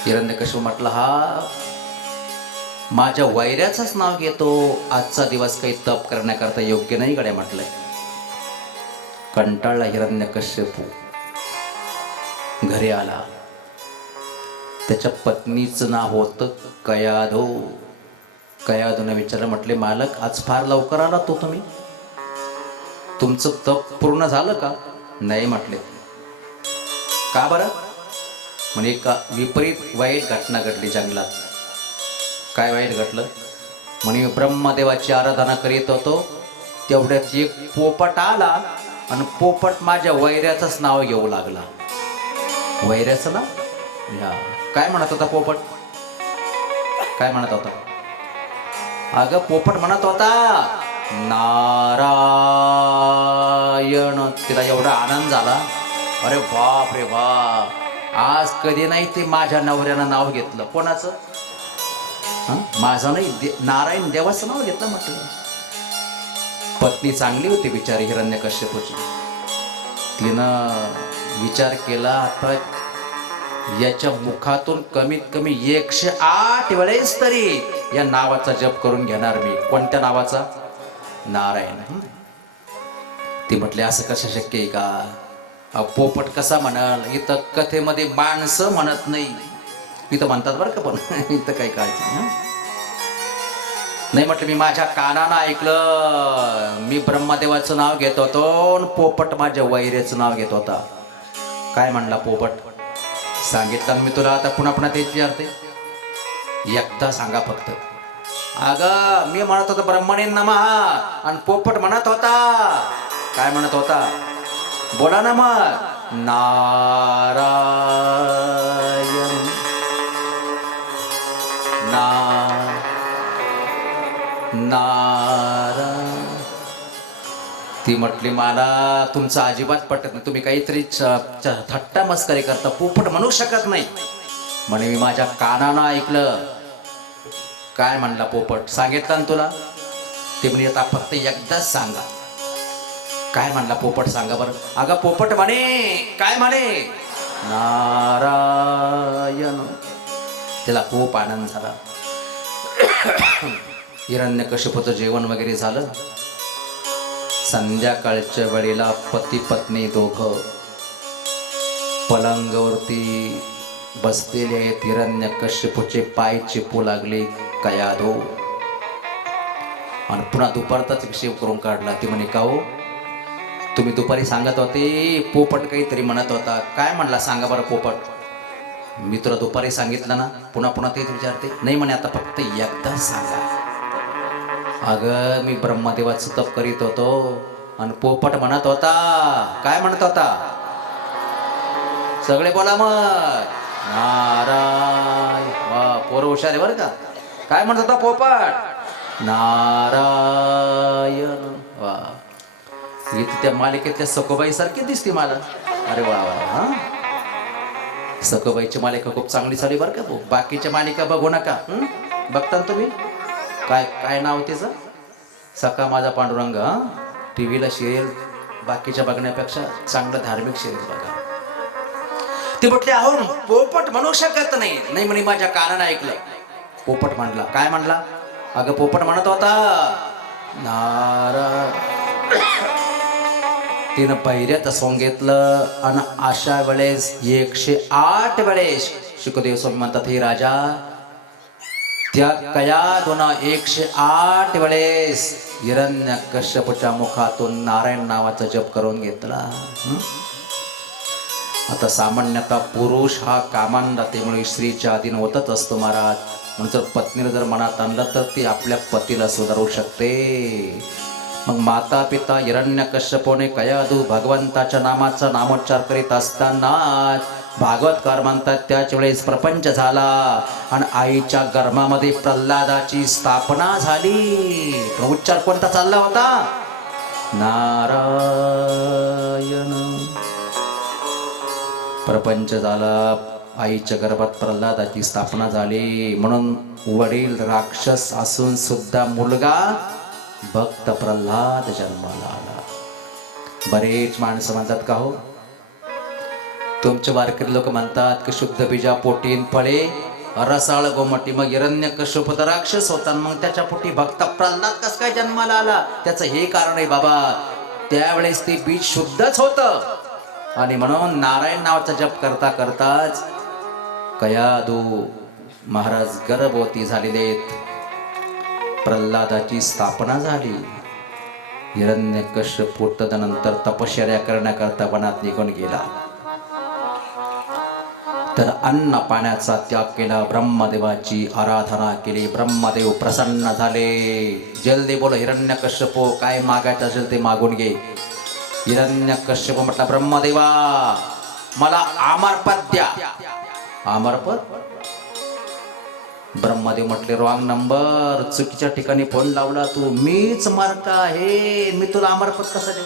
हिरण्यकश्यप म्हटलं हा माझ्या वैऱ्याचंच नाव घेतो. आजचा दिवस काही तप करण्याकरता योग्य नाही गड्या म्हटलंय. कंटाळला हिरण्यकश्यप, घरी आला. त्याच्या पत्नीचं नाव होतं कयाधो. कयाधोने विचारलं, म्हटले मालक आज फार लवकर आला तो तुम्ही, तुमचं तप पूर्ण झालं का? नाही म्हटले. का बरं? म्हणजे एक विपरीत वाईट घटना घडली जंगलात. काय वाईट घडलं? म्हणे ब्रह्मदेवाची आराधना करीत होतो तेवढ्यात एक पोपट आला आणि पोपट माझ्या वैऱ्याचंच नाव घेऊ लागला. वैऱ्याचं नाव? ह्या काय म्हणत होता पोपट? काय म्हणत होता? अगं पोपट म्हणत होता नारायण. तिला एवढा आनंद झाला, अरे बाप रे बाप, आज कधी नाही ते माझ्या नवऱ्यानं नाव घेतलं. कोणाचं? माझं नाही, नारायण देवाचं नाव घेतलं म्हटलं. पत्नी चांगली होती बिचारी हिरण्यकश्यपूची. तिनं विचार केला आता याच्या मुखातून कमीत कमी 108 वेळेस तरी या नावाचा जप करून घेणार मी. कोणत्या नावाचा? नारायण. ती म्हटले असं कसं शक्य आहे का? पोपट कसा म्हणाल? इथं कथेमध्ये माणसं म्हणत नाही, इथं म्हणतात बरं का, पण इथं काही काळजी नाही. म्हटलं मी माझ्या कानानं ऐकलं, मी ब्रह्मदेवाचं नाव घेत होतो आणि पोपट माझ्या वैऱ्याचं नाव घेत होता. काय म्हणला पोपट? सांगितलं मी तुला, आता पुन्हा पुन्हा तेच विचारते, एकदा सांगा फक्त. अगं मी म्हणत होतो ब्रह्मणे नमः आणि पोपट म्हणत होता, काय म्हणत होता? बोला ना मग. नारायण नारायण. ती म्हटली मला तुमचं अजिबात पटत नाही, तुम्ही काहीतरी थट्टा मस्करी करता, पोपट म्हणू शकत नाही. म्हणे मी माझ्या कानानं ऐकलं. काय म्हणला पोपट? सांगितलं ना तुला. ते म्हणजे आता फक्त एकदाच सांगा. काय म्हणला पोपट सांगा बरं. अगं पोपट म्हणे, काय म्हणे? नारायण. तिला खूप आनंद झाला. हिरण्यकश्यपूचं जेवण वगैरे झालं. संध्याकाळच्या वेळेला पती पत्नी दोघं पलंगावरती बसलेले आहेत. हिरण्यकश्यपूचे पाय चिपू लागले कयाधो. आणि पुन्हा दुपारचाच विषय करून काढला. ती म्हणे का हो, तुम्ही दुपारी सांगत होते पोपट काहीतरी म्हणत होता, काय म्हणला सांगा बरं पोपट. मी तुला दुपारी सांगितलं ना, पुन्हा पुन्हा तेच विचारते. नाही म्हणे आता फक्त एकदा सांगा. अगं मी ब्रह्मदेवाचं तप करीत होतो आणि पोपट म्हणत होता. काय म्हणत होता? सगळे बोला मग. नारायण. वा पोरं हुशार आहे बरं का. काय म्हणत होता पोपट? नारायण. वा इथे त्या मालिकेतल्या सखोबाई सारखी दिसते मला. अरे वा वा. हा सखोबाईची मालिका खूप चांगली चालली बरं का. बाकीच्या मालिका बघू नका. बघता ना तुम्ही. काय काय नाव तिचं? सखा माझा पांडुरंग. हा टीव्हीला सिरियल बाकीच्या बघण्यापेक्षा चांगलं धार्मिक सिरियल बघा. ती म्हटली अहो पोपट म्हणू शकत नाही. नाही म्हणे माझ्या कानानं ऐकलं. पोपट म्हणला. काय म्हणला? अगं पोपट म्हणत होता नारायण. तिनं पहिऱ्यात सोंग घेतलं आणि अशा वेळेस 108 वेळेस शुकदेव स्वामी म्हणतात, हे राजा त्या कयादून 108 वेळेस हिरण्यकश्यपूच्या मुखातून नारायण नावाचा जप करून घेतला. आता सामान्यतः पुरुष हा कामांधतेमुळे स्त्रीच्या अधीन होतच असतो महाराज. म्हणून जर पत्नीला जर मनात आणलं तर ती आपल्या पतीला सुधारू शकते. मग माता पिता हिरण्यकश्यपूने कयादू भगवंताच्या नामाचा नामोच्चार करीत असताना भागवतकार म्हणतात त्याच वेळेस प्रपंच झाला आणि आईच्या गर्भामध्ये प्रल्हादाची स्थापना झाली. पण उच्चार कोणता चालला होता? नारायण. प्रपंच झाला, आईच्या गर्भात प्रल्हादाची स्थापना झाली. म्हणून वडील राक्षस असून सुद्धा मुलगा भक्त प्रल्हाद जन्माला आला. बरेच माणसं म्हणतात का हो, तुमचे वारकरी लोक म्हणतात की शुद्ध बीजा पोटीन फळे रसाळ गोमटी. मग हिरण्यकश्यप तर राक्षस होता, मग त्याच्या पोटी भक्त प्रल्हाद कस काय जन्माला आला? त्याचं हे कारण आहे बाबा, त्यावेळेस ते बीज शुद्धच होतं. आणि म्हणून नारायण नावाचा जप करता करताच कयादू महाराज गर्भवती झालेले, प्रल्हादाची स्थापना झाली. हिरण्यकश्यप तदनंतर तपश्चर्या करण्याकरता वनात निघून गेला. तर अन्न पाण्याचा त्याग केला, ब्रह्मदेवाची आराधना केली. ब्रह्मदेव प्रसन्न झाले. जल्दी बोल हिरण्यकश्यप, काय मागायचं असेल ते मागून घे. हिरण्यकश्यप म्हटला, ब्रह्मदेवा मला अमरपद द्या. अमरपद? ब्रह्मदेव म्हटले, रॉंग नंबर, चुकीच्या ठिकाणी फोन लावला तू. मीच मरता आहे, मी तुला अमरपद कसं देऊ?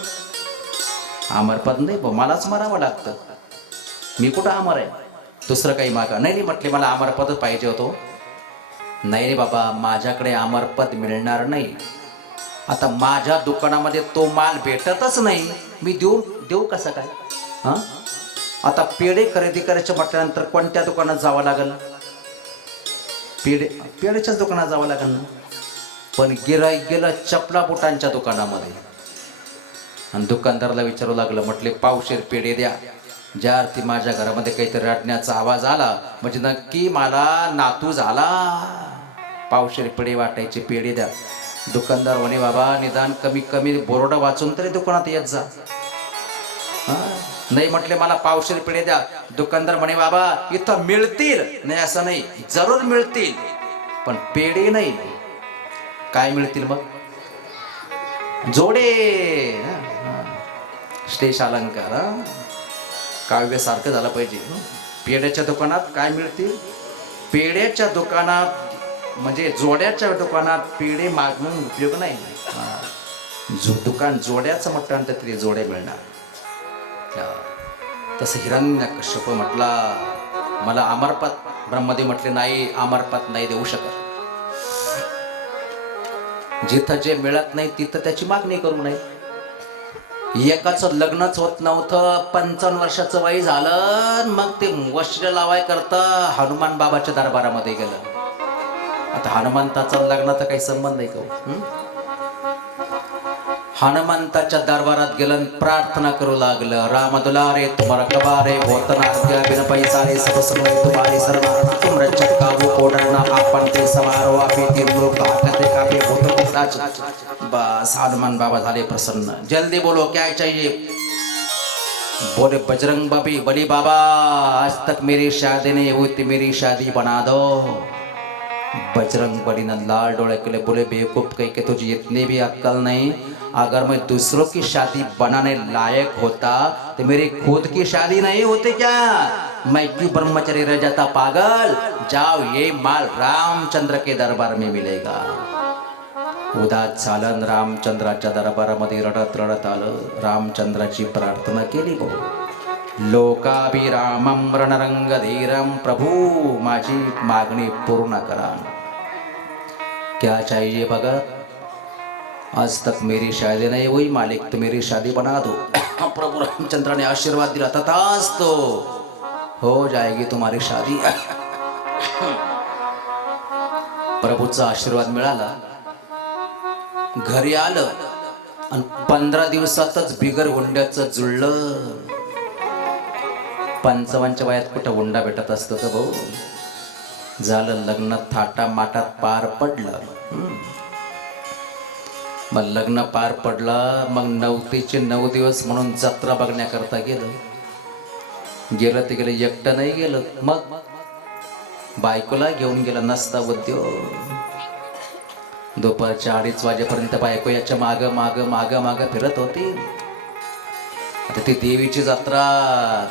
अमरपद नाही, मलाच मरावं लागतं. मी कुठं अमर आहे? दुसरं काही मागा. नाही म्हटले, मला अमरपदच पाहिजे होतो. नाही रे बाबा, माझ्याकडे अमरपद मिळणार नाही. आता माझ्या दुकानामध्ये तो माल भेटतच नाही, मी देऊ कसं काय? हां, आता पेढे खरेदी करायचे म्हटल्यानंतर कोणत्या दुकानात जावं लागेल? पेढेच्याच दुकानात जावं लागेल ना. पण गिराईक गेलं चपला बुटांच्या दुकानामध्ये आणि दुकानदाराला विचारू लागलं, म्हटले पावशेर पेढे द्या. ज्या अर्थी माझ्या घरामध्ये काहीतरी रडण्याचा आवाज आला म्हणजे नक्की मला नातू झाला. पावशेर पेढे वाटायचे, पेढे द्या. दुकानदार म्हणे, बाबा निदान कमी कमी बोर्ड वाचून तरी दुकानात येत जा. नाही म्हटले, मला पावशेर पेढे द्या. दुकानदार म्हणे, बाबा इथं मिळतील. नाही असं नाही, जरूर मिळतील, पण पेढे नाही. काय मिळतील मग? जोडे, श्लेष अलंकार, काव्यासारखं झालं पाहिजे. पेढ्याच्या दुकानात काय मिळतील? पेढ्याच्या दुकानात म्हणजे जोड्याच्या दुकानात पेढे मागून उपयोग नाही. दुकान जोड्याचं म्हटल्यानंतर तरी जोड्या मिळणार. तसं हिरण्यकश्यप म्हटला, मला अमरपद. ब्रह्मदेव म्हटले, नाही, अमरपद नाही देऊ शकत. जिथं जे मिळत नाही तिथं त्याची मागणी करू नये. एकाचं लग्नच होत नव्हतं, 55 वर्षाचं वय झालं, मग ते वस्त्र लावाय करता हनुमान बाबाच्या दरबारामध्ये गेलं. आता हनुमंताचा लग्नाचा काही संबंध आहे का? हनुमंताच्या दरबारात गेलं, प्रार्थना करू लागलं, राम दुलारे तुम्हारा कबारे भोतना बिन पैसा रे सब समय तुम्हारे सर्व तुम रक्षक काबू कोडरना आपण ते सवारो आपे तीन लोक ताकते काबे भूत पिशाच. बस हनुमान बाबा झाले प्रसन्न. जल्दी बोलो क्या चाहिए? बोले बजरंग बली बाबा, आज तक मेरी शादी नहीं हुई थी, मेरी शादी बना दो. बजरंग बली ने लाल डोले के लिए बोले, बेवकूफ कहीं के तुझे इतनी भी अक्ल नहीं. अगर मैं दूसरों की शादी बनाने लायक होता तो मेरी खुद की शादी नहीं होती क्या? मैं क्यों ब्रह्मचर्य रह जाता? पागल, जाओ, ये माल रामचंद्र के दरबार में मिलेगा. उदास झालं, रामचंद्राच्या दरबारामध्ये रडत रडत आलं. रामचंद्राची प्रार्थना केली. लोकाभिरामं रणरंगधीरं, प्रभू माझी मागणी पूर्ण करा. क्या चाहिए भगत? आज तक मेरी शादी नहीं हुई, मालिक तो मेरी शादी बना दो. प्रभु रामचंद्र ने आशीर्वाद दिला, तथास्तु, हो जाएगी तुम्हारी शादी. प्रभूचा आशीर्वाद मिळाला. घरी आलं आणि 15 दिवसातच बिगर हुंड्याचं जुळलं. 55 वयात कुठं हुंडा भेटत असतो का भाऊ? झालं लग्न थाटामाटात पार पडलं. मग लग्न पार पडलं. मग 9 दिवस म्हणून जत्रा बघण्याकरता गेलं ते गेलं. एकटं नाही गेलं, मग बायकोला घेऊन गेला. नसता उद्योग. दुपारच्या 2:30 वाजेपर्यंत बायको याच्या माग माग माग माग फिरत होती. आता ती देवीची जत्रा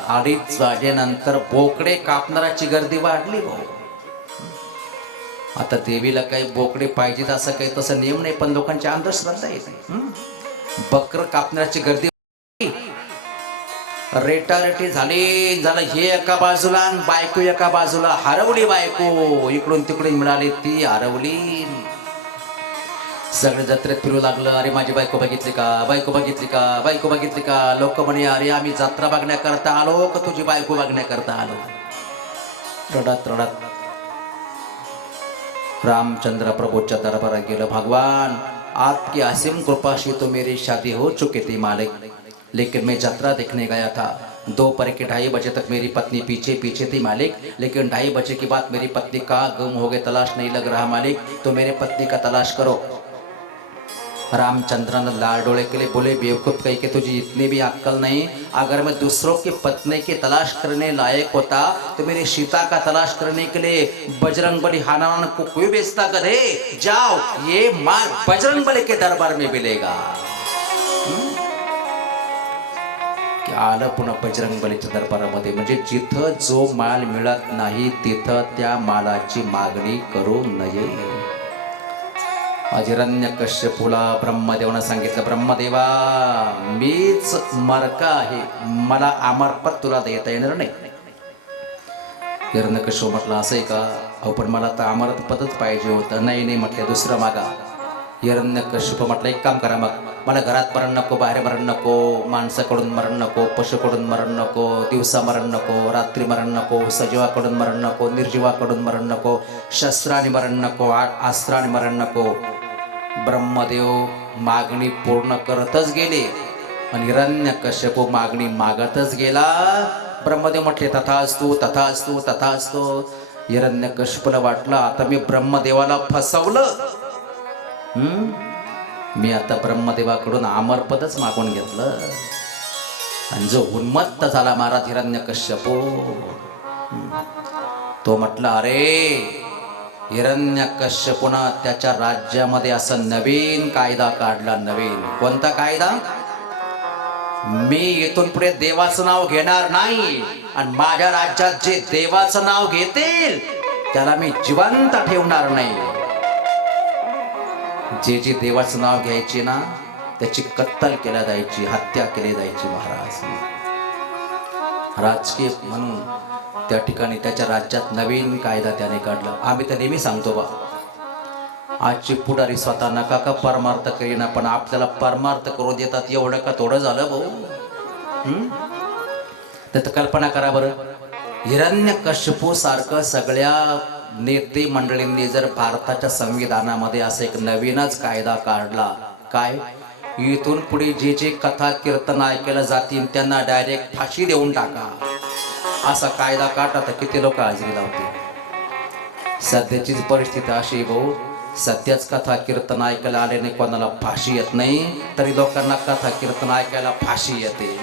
2:30 वाजेनंतर बोकडे कापणाराची गर्दी वाढली भाऊ. आता देवीला काही बोकडे पाहिजेत असं काही तसं नियम नाही, पण लोकांची अंधश्रद्धा येते. बकर कापण्याची गर्दी, रेटारेटी झालं. हे एका बाजूला आणि बायको एका बाजूला. हरवली बायको. इकडून तिकडून मिळाली ती हरवली. सगळे जत्रेत फिरू लागलं. अरे माझी बायको बघितली का, बायको बघितली का, बायको बघितली का. लोक म्हणे अरे आम्ही जत्रा बघण्याकरता आलो का तुझी बायको बघण्याकरता आलो. रडत रडत रामचंद्र प्रभूच्या दरबारात गेलं. भगवान आपकी असीम कृपा से तो मेरी शादी हो चुकी थी मालिक, लेकिन मैं जत्रा देखने गया था. दोपहर के 2:30 बजे तक मेरी पत्नी पीछे पीछे थी मालिक, लेकिन 2:30 बजे के बाद मेरी पत्नी का गुम हो गई. तलाश नहीं लग रहा मालिक, तो मेरे पत्नी का तलाश करो. रामचंद्र ने लाल डोले के लिए बोले बेवकूफ़ कही कि तुझे इतनी भी अक्ल नहीं. अगर मैं दूसरों की पत्नी की तलाश करने लायक होता तो मेरी सीता का तलाश करने के लिए बजरंग बली हनुमान को कोई बेचता. कदे जाओ, ये माल बजरंग बली के दरबार में मिलेगा. आलं पुन्हा बजरंग बलीच्या दरबारामध्ये. म्हणजे जिथं जो माल मिळत नाही तिथं त्या मालाची मागणी करू नये. हिरण्यकश्यपूला ब्रह्मदेवानं सांगितलं, ब्रह्मदेवा मीच मरका आहे, मला अमरपद तुला देता येणार नाही. हिरण्यकश्यप म्हटलं असं आहे का, अहो पण मला तर अमरपदच पाहिजे होतं. नाही म्हटलं दुसरं मागा. हिरण्यकश्यप म्हटलं एक काम करा, मग मला घरात मरण नको, बाहेर मरण नको, माणसाकडून मरण नको, पशुकडून मरण नको, दिवसा मरण नको, रात्री मरण नको, सजीवाकडून मरण नको, निर्जीवाकडून मरण नको, शस्त्राने मरण नको, अस्त्राने मरण नको. ब्रह्मदेव मागणी पूर्ण करतच गेले आणि हिरण्यकश्यप मागणी मागतच गेला. ब्रह्मदेव म्हटले तथास्तु तथास्तु तथास्तु. हिरण्यकश्यपला वाटलं आता मी ब्रह्मदेवाला फसवलं. मी आता ब्रह्मदेवाकडून अमरपदच मागून घेतलं. आणि जो उन्मत्त झाला महाराज हिरण्यकश्यप, तो म्हटला अरे हिरण्यकश्यपूनं त्याच्या राज्यामध्ये असं नवीन कायदा काढला. नवीन कोणता कायदा? मी इथून पुढे देवाचं नाव घेणार नाही आणि माझ्या राज्यात जे देवाचं नाव घेतील त्याला मी जिवंत ठेवणार नाही. जे देवाचं नाव घ्यायचे ना त्याची कत्तल केल्या जायची, हत्या केली जायची. महाराज राजकीय म्हणून त्या ठिकाणी त्याच्या राज्यात नवीन कायदा त्याने काढला. आम्ही तर नेहमी सांगतो बा, आजची पुढारी स्वतः नका का परमार्थ करीना, पण आपल्याला परमार्थ करू देतात. एवढं का थोडं झालं भाऊ? त्यात कल्पना करा बरं. हिरण्यकश्यपू सारखं सगळ्या नेते मंडळींनी जर भारताच्या संविधानामध्ये असं एक नवीनच कायदा काढला, काय इथून पुढे जे जे कथा कीर्तन ऐकायला जातील त्यांना डायरेक्ट फाशी देऊन टाका, असा कायदा काढला तर किती लोक हाजरी लावतील. सध्याचीच परिस्थिती अशी भाऊ, सध्याच कथा कीर्तन ऐकायला आल्याने कोणाला फाशी येत नाही, तरी लोकांना कथा कीर्तन ऐकायला फाशी येते.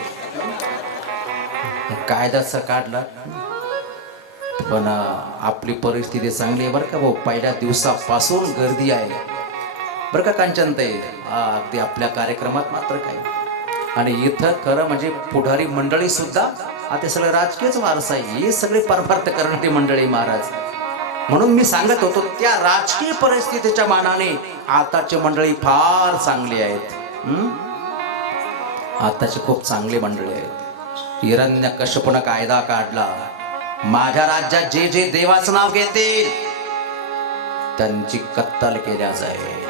कायदाच काढला. पण आपली परिस्थिती चांगली आहे बरं का भाऊ. पहिल्या दिवसापासून गर्दी आहे बरं का कांचनताई, अगदी आपल्या कार्यक्रमात मात्र काय. आणि इथं खरं म्हणजे पुढारी मंडळी सुद्धा आता सगळं राजकीयच वारसा आहे. ही सगळी परमार्थ करणारी मंडळी महाराज. म्हणून मी सांगत होतो त्या राजकीय परिस्थितीच्या मानाने आताची मंडळी फार चांगली आहेत. आताची खूप चांगली मंडळी आहेत. हिरण्यकश्यपूनं कायदा काढला, माझ्या राज्यात जे जे देवाचं नाव घेतील त्यांची कत्तल केल्या जाईल.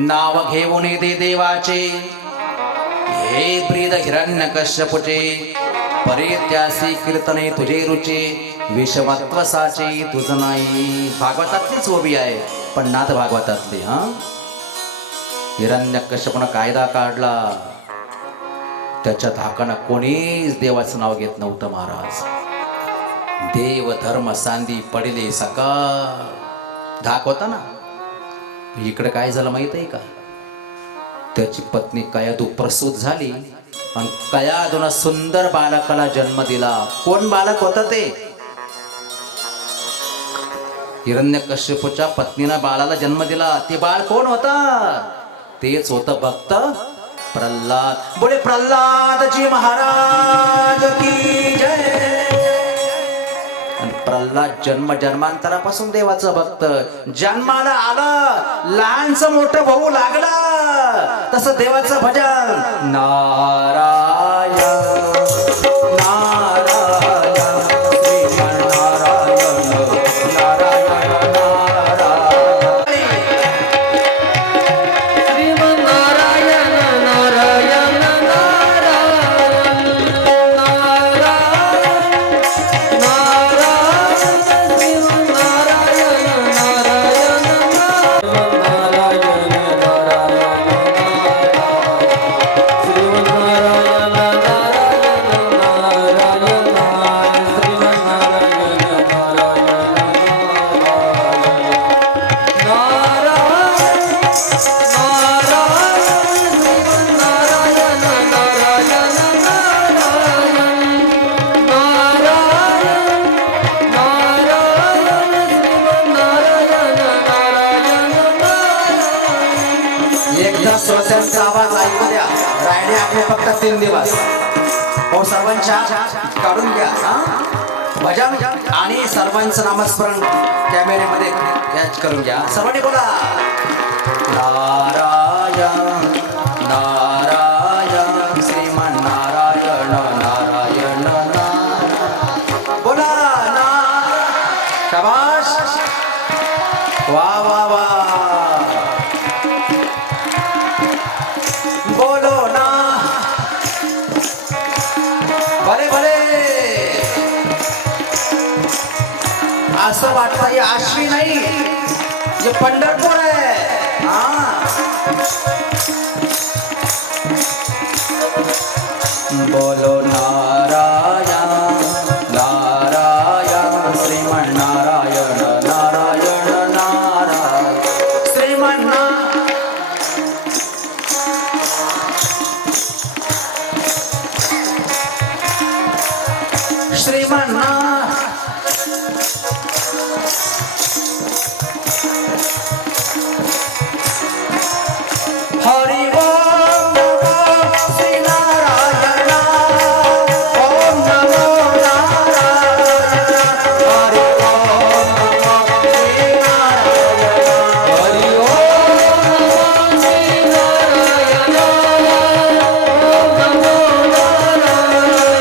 नाव घेऊन दे देवाचे, हे ब्रीद हिरण्यकश्यपूचे, परित्यासी कीर्तने तुझे रुचे, विषमत्वसाचे तुझ नाही. भागवतातलीच ओबी आहे, पण नाथ भागवतातली. हिरण्यकश्यपूनं कायदा काढला, त्याच्या धाकानं कोणीच देवाचं नाव घेत नव्हतं महाराज. देव धर्म सांदी पडले सकाळ धाक होता ना. इकडे काय झालं माहित आहे का, त्याची पत्नी कयादू प्रसूत झाली आणि कयादून सुंदर बालकाला जन्म दिला. कोण बालक होत ते? हिरण्यकश्यपूच्या पत्नीनं बाळाला जन्म दिला. ते बाळ कोण होता? तेच होतं भक्त प्रल्हाद. बोले प्रल्हाद जी महाराज की जय. आणि प्रल्हाद जन्म जन्मांतरापासून देवाचं भक्त. जन्माला आलं, लहानचं मोठं भाऊ लागला, तसं देवाचं भजन नारायण नारायण श्रीमन्नारायण नारायण नारायण. श्रीमन्नारायण नारायण नारायण नारायण नारायण श्रीमन्नारायण नारायण नारायण श्रीमन्नारायण एकदा श्रोत्यांचा आवाज ऐकू द्या. रायडे आपले फक्त 3 दिवस. हो, सर्वांच्या काढून घ्या हा? भजन आणि सर्वांचं नामस्मरण कॅमेऱ्यामध्ये कॅच करून घ्या. सर्वांनी बोला नारायण नारायण श्रीमन्नारायण नारायण नारायण. बोला ना. शाबाश. वा वा वा. बोलो ना. भले भले. असं वाटतं हे आश्वी नाही, हे पंढरपूर आहे. बोलो नारायण नारायण श्रीमन्नारायण नारायण नारायण श्रीमन्नारायण. श्रीमन्नारायण हरि ओम नमो श्री नारायण. ओम नमो नारायण. हरि ओम नमो श्री नारायण. हरि ओम नमो श्री नारायण ओम नमो नारायण हरि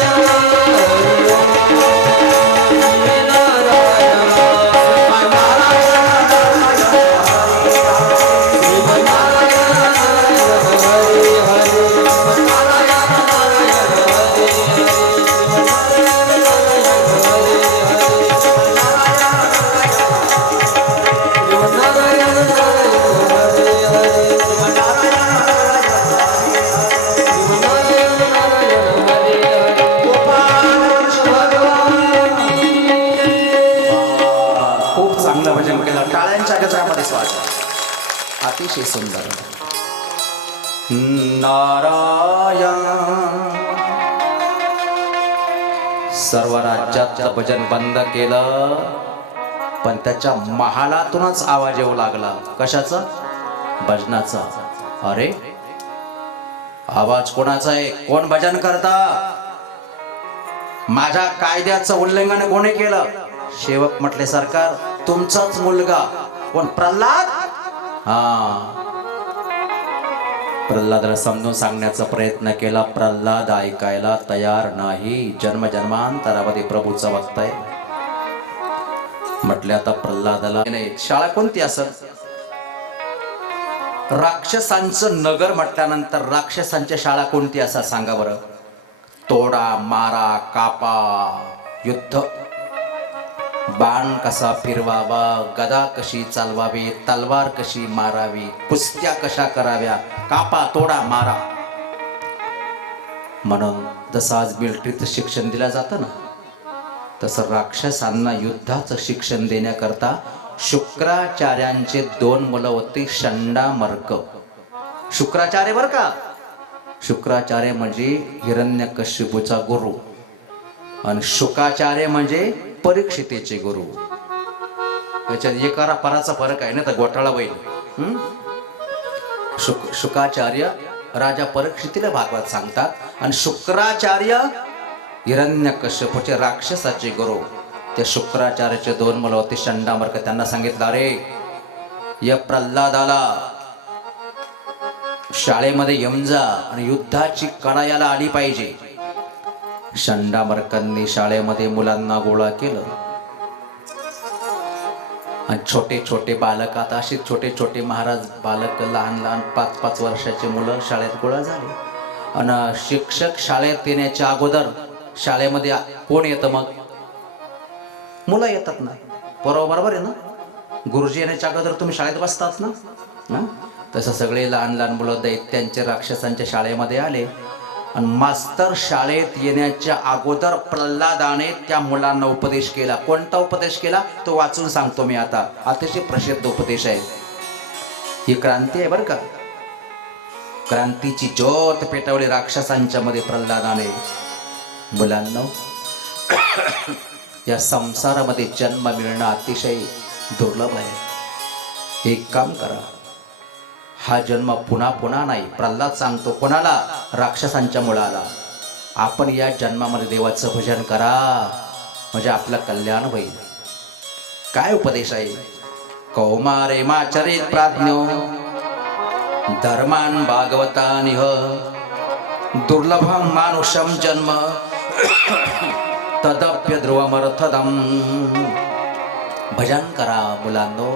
ओम श्री नारायण खूप चांगलं भजन केलं. टाळ्यांच्या गजरामध्ये स्वागत. अतिशय सुंदर. नारायण. सर्व राज्यातलं भजन बंद केलं, पण त्याच्या महालातूनच आवाज येऊ लागला. कशाचा? भजनाचा. अरे आवाज कोणाचा आहे? कोण भजन करता? माझ्या कायद्याचं उल्लंघन कोणी केलं? सेवक म्हटले सरकार तुमचाच मुलगा. कोण? प्रल्हाद. हा, प्रल्हादाला समजून सांगण्याचा प्रयत्न केला. प्रल्हाद ऐकायला तयार नाही. जन्म जन्मांतरामध्ये प्रभूचा वक्ता आहे. म्हटले आता प्रल्हादाला नाही. शाळा कोणती असत? राक्षसांचं नगर म्हटल्यानंतर राक्षसांच्या शाळा कोणती असतात सांगा बरं? तोडा मारा कापा युद्ध. बाण कसा फिरवावा, गदा कशी चालवावी, तलवार कशी मारावी, कुस्त्या कशा कराव्या, कापा तोडा मारा. म्हणून जसं आज मिलिटरीचं शिक्षण दिलं जातं ना, तसं राक्षसांना युद्धाचं शिक्षण देण्याकरता शुक्राचार्यांचे 2 मुलं होती, शंडा मर्क. शुक्राचार्य बर का, शुक्राचार्य म्हणजे हिरण्यकश्यपूचा गुरु आणि शुकाचार्य म्हणजे परीक्षितेचे गुरु. याच्यात एकारा पराचा फरक आहे ना, तर घोटाळा होईल. शुकाचार्य राजा परीक्षितीला भागवत सांगतात आणि शुक्राचार्य हिरण्यकश्यपूचे राक्षसाचे गुरु. त्या शुक्राचार्याचे 2 मुलं होते, शंडामर्क. त्यांना सांगितलं, अरे या प्रल्हादाला शाळेमध्ये येऊन जा आणि युद्धाची कळा याला आली पाहिजे. शंडामर्कांनी शाळेमध्ये मुलांना गोळा केलं आणि छोटे छोटे बालक, आता असे छोटे छोटे महाराज बालक, लहान लहान 5-5 वर्षाचे मुलं शाळेत गोळा झाले. आणि शिक्षक शाळेत येण्याच्या अगोदर शाळेमध्ये कोण येतं? मग मुलं येतात ना, बरोबर आहे ना. गुरुजी येण्याच्या अगोदर तुम्ही शाळेत बसतात ना. तसं सगळे लहान लहान मुलं दैत्यांच्या राक्षसांच्या शाळेमध्ये आले आणि मास्तर शाळेत येण्याच्या अगोदर प्रल्हादाने त्या मुलांना उपदेश केला. कोणता उपदेश केला तो वाचून सांगतो मी आता. अतिशय प्रसिद्ध उपदेश आहे. ही क्रांती आहे बरं का. क्रांतीची ज्योत पेटवली राक्षसांच्या मध्ये प्रल्हादाने. मुलांना या संसारामध्ये जन्म मिळणं अतिशय दुर्लभ आहे. एक काम करा, हा जन्म पुन्हा पुन्हा नाही. प्रल्हाद सांगतो कोणाला? राक्षसांच्या मुलाला. आपण या जन्मामध्ये देवाचं भजन करा म्हणजे आपलं कल्याण होईल. काय उपदेश आहे? कौमारे माचरित प्राज्ञो धर्मान भागवतानिह दुर्लभम मानुषम जन्म तदप्य ध्रुवमर्थदम. भजन करा मुलांनो.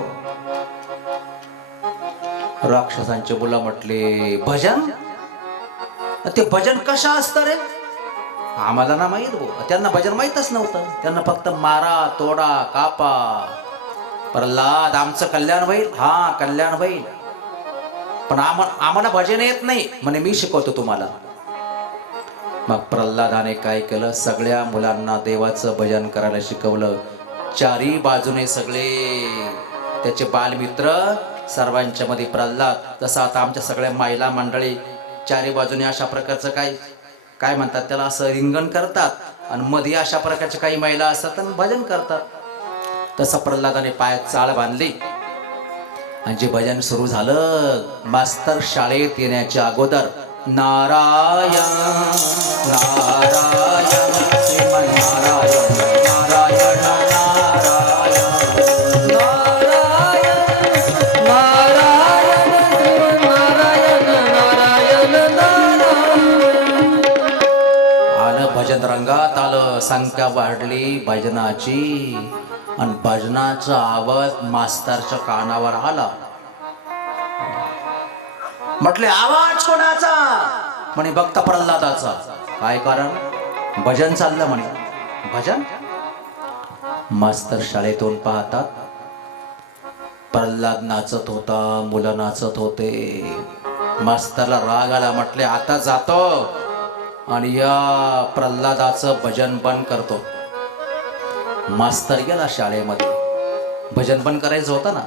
राक्षसांचे मुलं म्हटले, भजन? ते भजन कशा असतं रे? आम्हाला ना माहीत हो. त्यांना भजन माहीतच नव्हतं. त्यांना फक्त मारा, तोडा, कापा. प्रल्हाद, आमचं कल्याण होईल. हा, कल्याण होईल, पण आम्हाला भजन येत नाही म्हणे. मी शिकवतो तुम्हाला. मग प्रल्हादाने काय केलं? सगळ्या मुलांना देवाचं भजन करायला शिकवलं. चारी बाजूने सगळे त्याचे बालमित्र, सर्वांच्या मध्ये प्रल्हाद. जसं आता आमच्या सगळ्या महिला मंडळी चारी बाजूने अशा प्रकारचं काय म्हणतात त्याला, असं रिंगण करतात आणि मध्ये अशा प्रकारच्या काही महिला असतात आणि भजन करतात. तसं प्रल्हादाने पायात चाळ बांधली आणि जे भजन सुरू झालं, मास्तर शाळेत येण्याच्या अगोदर नारायण नारायण श्रीमन्नारायण नारायण भजन रंगात आलं. संख्या वाढली भजनाची आणि भजनाचा आवाज मास्तरच्या कानावर आला. म्हटले, आवाज कोणाचा? म्हणे भक्त प्रल्हादाचा. काय कारण? भजन चाललं म्हणे. भजन? मास्तर शाळेतून पाहतात प्रल्हाद नाचत होता, मुलं नाचत होते. मास्तरला राग आला. म्हटले, आता जातो आणि या प्रल्हादाचं भजन बंद करतो. मास्तर गेला शाळेमध्ये. भजन बंद करायचं होतं ना.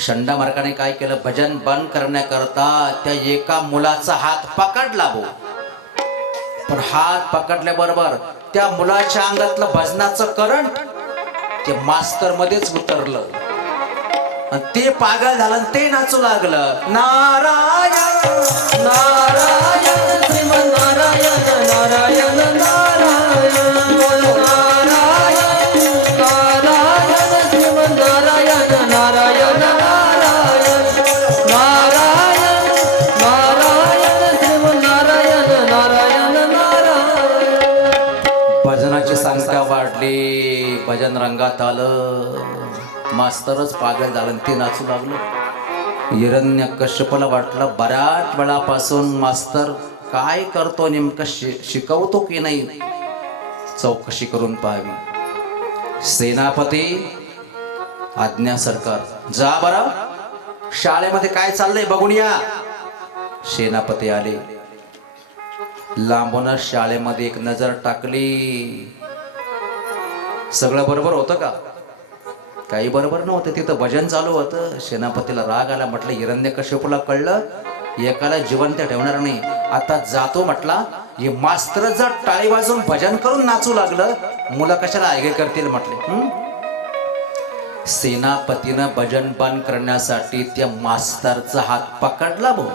शंडा मार्काने काय केलं? भजन बंद करण्याकरता त्या एका मुलाचा हात पकडला भाऊ. पण हात पकडल्याबरोबर त्या मुलाच्या अंगातलं भजनाचं करंट ते मास्तर मध्येच उतरलं आणि ते पागल झालं आणि ते नाचू लागलं. नारायण नारायण श्रीमन्नारायण नारायण नारायण नारायण नारायण श्रीमन्नारायण नारायण नारायण नारायण नारायण श्रीमन्नारायण नारायण नारायण. भजनाची संख्या वाढली. भजन रंगात आलं. मास्तरच पागल झालं ते नाचू लागलं. हिरण्यकश्यपाला वाटलं बऱ्याच वेळापासून मास्तर काय करतो नेमकं, शिकवतो की नाही, चौकशी करून पाहावी. सेनापती आज्ञा सरकार, जा बरं शाळेमध्ये काय चाललंय बघून या. सेनापती आले. लांबूनच शाळेमध्ये एक नजर टाकली. सगळं बरोबर होतं का? काही बरोबर नव्हतं. तिथं भजन चालू होतं. सेनापतीला राग आला. म्हटलं हिरण्यकश्यपूला कळलं एकाला जिवंत ठेवणार नाही. आता जातो म्हटला. हे मास्तर जर टाळी वाजवून भजन करून नाचू लागलं, मुलं कशाला ऐगे करतील म्हटले. सेनापतीनं भजन बंद करण्यासाठी त्या मास्तरचा हात पकडला भाऊ.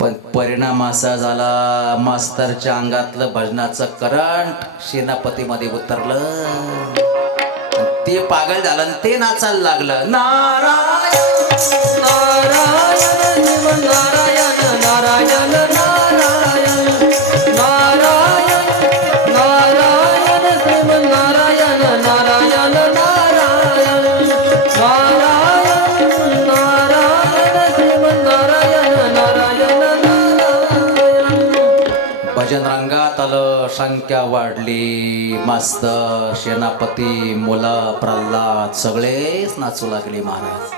पण परिणाम असा झाला, मास्तरच्या अंगातलं भजनाचं करंट सेनापतीमध्ये उतरलं. ते पागल झालं आणि ते नाचायला लागलं. नारायण नारायण शिव नारायण नारायण नारायण नारायण नारायण शिव नारायण नारायण नारायण नारायण नारायण शिव नारायण नारायण नारायण. भजन रंगात आलं. संख्या वाढली. मास्तर, सेनापती, मुलं, प्रल्हाद सगळेच नाचू लागले महाराज.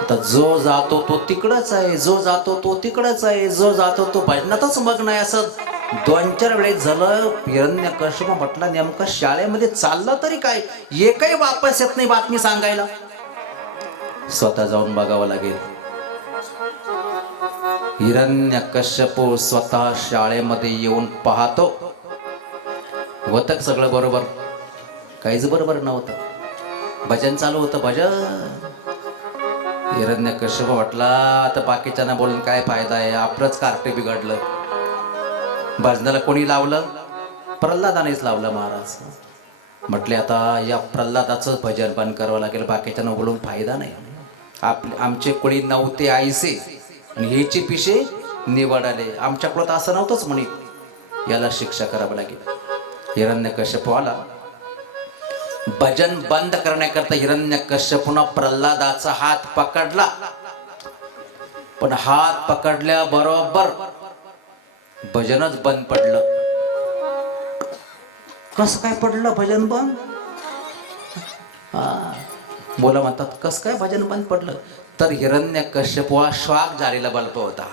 आता जो जातो तो तिकडच आहे, जो जातो तो तिकडच आहे, जो जातो तो भजनातच मग्न आहे. असं 2-4 वेळेस झालं. हिरण्यकश्यप म्हटला नेमकं शाळेमध्ये चाललं तरी काय, एकही वापस येत नाही बातमी सांगायला. स्वतः जाऊन बघावं लागेल. हिरण्यकश्यप स्वतः शाळेमध्ये येऊन पाहतो. होतं सगळं बरोबर? काहीच बरोबर नव्हतं. भजन चालू होतं. भजन. हिरण्यकश्यप म्हटला आता बाकीच्यांना बोलून काय फायदा आहे, आपलंच कार्टे बिघडलं. भजनाला कोणी लावलं? प्रल्हादानेच लावलं महाराज. म्हटले आता या प्रल्हादाचं भजन बंद करावं लागेल, बाकीच्यांना बोलून फायदा नाही. आमचे कोणी नव्हते आईसे आणि ह्याची पिशे निवडाले. आमच्याकडं तर असं नव्हतंच म्हणे, याला शिक्षा करावी लागेल. हिरण्यकश्यप आला. भजन बंद करण्याकरता हिरण्यकश्यपूनं प्रल्हादाचा हात पकडला. पण हात पकडल्या बरोबर भजनच बंद पडलं. कसं काय पडलं भजन बंद? बोला म्हणतात कसं काय भजन बंद पडलं? तर हिरण्यकश्यप हा श्वाक झालेला बल्ब होता.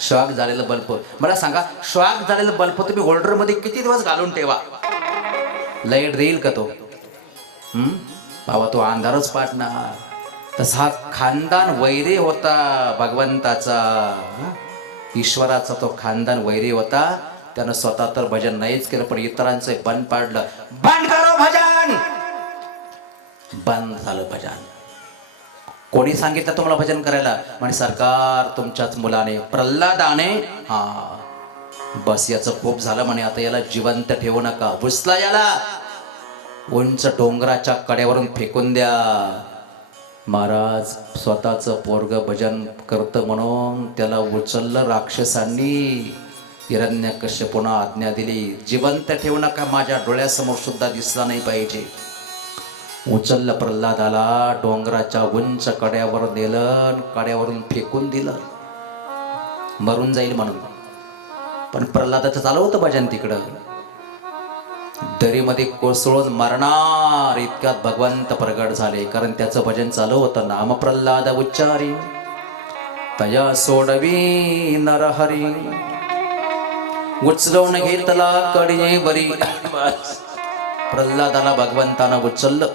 श्वाक झालेला बल्ब. मला सांगा, श्वाक झालेला बल्ब तुम्ही होल्डर मध्ये किती दिवस घालून ठेवा, लाईट देईल का तो? बाबा तो अंधारच पाडणार. तसा खानदान वैरी होता भगवंताचा, ईश्वराचा तो खानदान वैरी होता. त्यानं स्वतः तर भजन नाहीच केलं, पण इतरांचं बंद पाडलं. बंद करो भजन. बंद झालं भजन. कोणी सांगितलं तुम्हाला भजन करायला? म्हणजे सरकार तुमच्याच मुलाने, प्रल्हादाने. बस याचं खूप झालं म्हणे, आता याला जिवंत ठेवू नका, उचला याला, उंच डोंगराच्या कड्यावरून फेकून द्या. महाराज स्वतःचं पोरग भजन करतं म्हणून त्याला उचललं राक्षसांनी. हिरण्यकश्यपूनं आज्ञा दिली, जिवंत ठेवू नका, माझ्या डोळ्यासमोर सुद्धा दिसला नाही पाहिजे. उचललं प्रल्हादाला, डोंगराच्या उंच कड्यावर नेलं, कड्यावरून फेकून दिलं, मरून जाईल म्हणून. पण प्रल्हादाचं चालू होतं भजन तिकडं. दरीमध्ये कोसळून मरणार इतक्यात भगवंत प्रगट झाले, कारण त्याचं भजन चालू होतं. नाम प्रल्हाद उच्चारी तया सोडवी नरहरी, उचलवून घेतला कडे बरी. प्रल्हादाला भगवंतानं उचललं.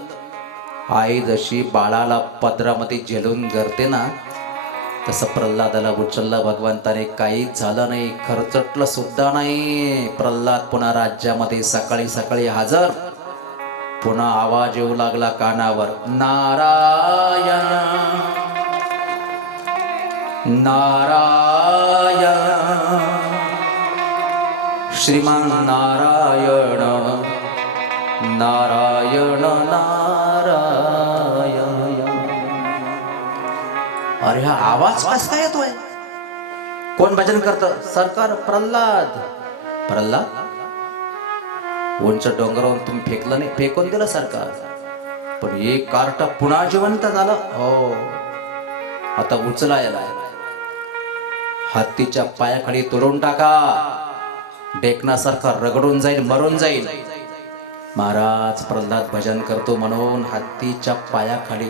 आई जशी बाळाला पदरामध्ये झेलून करते ना, तसं प्रल्हादाला उचललं भगवंताने. काहीच झालं नाही, खरचटलं सुद्धा नाही. प्रल्हाद पुन्हा राज्यामध्ये सकाळी सकाळी हजर. पुन्हा आवाज येऊ लागला कानावर, नारायण नारायण श्रीमान नारायण नारायण नारायण. अरे हा आवाज कसा काय येतोय? कोण भजन करतं? सरकार प्रल्हाद. प्रल्हाद उंच डोंगरावरून तुम्ही फेकलं नाही, फेकून दिलं सरकार. पण एक कार्ट पुन्हा जिवंत झालं. हो, आता उचला याला, हत्तीच्या पायाखाली तोडून टाका, डेकनासारखा रगडून जाईल, मरून जाईल. महाराज प्रल्हाद भजन करतो म्हणून हत्तीच्या पायाखाली.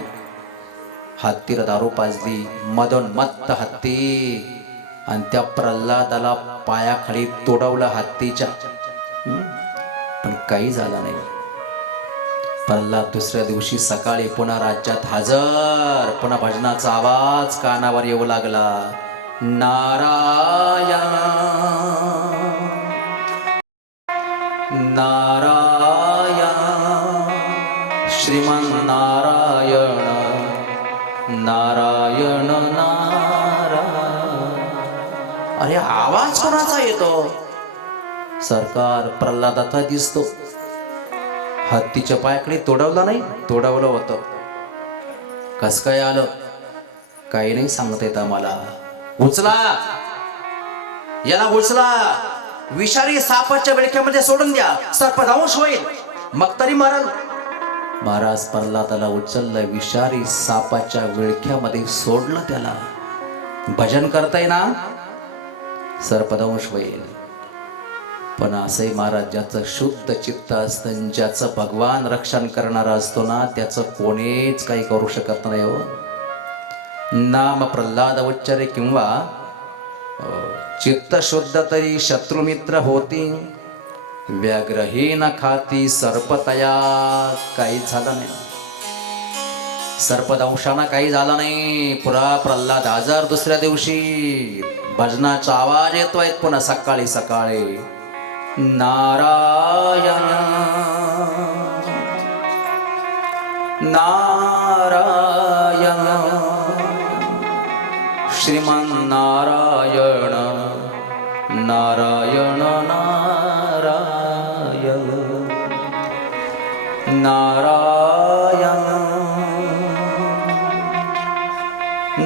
हत्तीला दारू पाजली, मदोन्मत्त हत्ती, आणि त्या प्रल्हादाला पायाखाली तोडवलं हत्तीच्या. काही झालं नाही. प्रल्हाद दुसऱ्या दिवशी सकाळी पुन्हा राज्यात हजर. पुन्हा भजनाचा आवाज कानावर येऊ लागला. नारायण नारायण श्रीमन नारायण नारायण नारायण. अरे आवाज कोणाचा येतो? सरकार प्रल्हादाचा दिसतो. हत्तीच्या पायाकडे तोडवला नाही, तोडवलं होतं. कस काय आलं काही नाही सांगता येत आम्हाला. उचला याला, उचला. विषारी सापाच्या बेडक्यामध्ये सोडून द्या, सर्पदंश होईल, मग तरी मरल. महाराज प्रल्हादाला उचललं, विषारी सापाच्या विळख्यामध्ये सोडलं. त्याला भजन करताय ना, सर्पदंश होईल. पण असंही महाराज ज्याचं शुद्ध चित्त असतं, ज्याचं भगवान रक्षण करणारा असतो ना, त्याचं कोणीच काही करू शकत नाही हो. नाम प्रल्हाद उच्चारे किंवा चित्त शुद्ध तरी शत्रुमित्र होती. व्याघ्रहीन खाती सर्पतया. काही झालं नाही, सर्पदंशाना काही झालं नाही. पुरा प्रल्हाद हजर. दुसऱ्या दिवशी भजनाचा आवाज येतोय पुन्हा सकाळी सकाळी. नारायण नारायण श्रीमन नारायण नारायण नारायण नारायण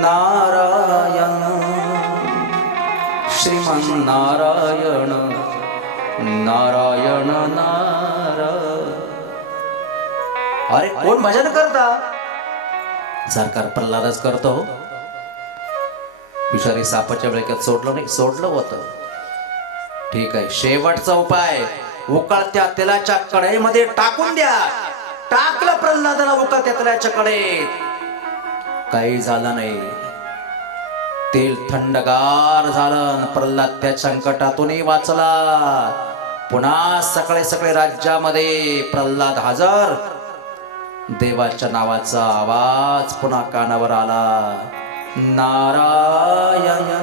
नारायण श्रीमन नारायण नारायण नारायण. अरे कोण भजन करता? सरकार प्रल्हादच करतो. विषारी सापाच्या बेडक्यात सोडलं नाही, सोडलं होतं. ठीक आहे, शेवटचा उपाय, उकळत्या तेलाच्या कढईमध्ये टाकून द्या. टाकलं प्रल्हादाला उकळत्या तेलाच्या कढईत, काही झालं नाही. तेल थंडगार झालं. प्रल्हाद त्या संकटातूनही वाचला. पुन्हा सकाळी सकाळी राज्यामध्ये प्रल्हाद हजर. देवाच्या नावाचा आवाज पुन्हा कानावर आला. नारायण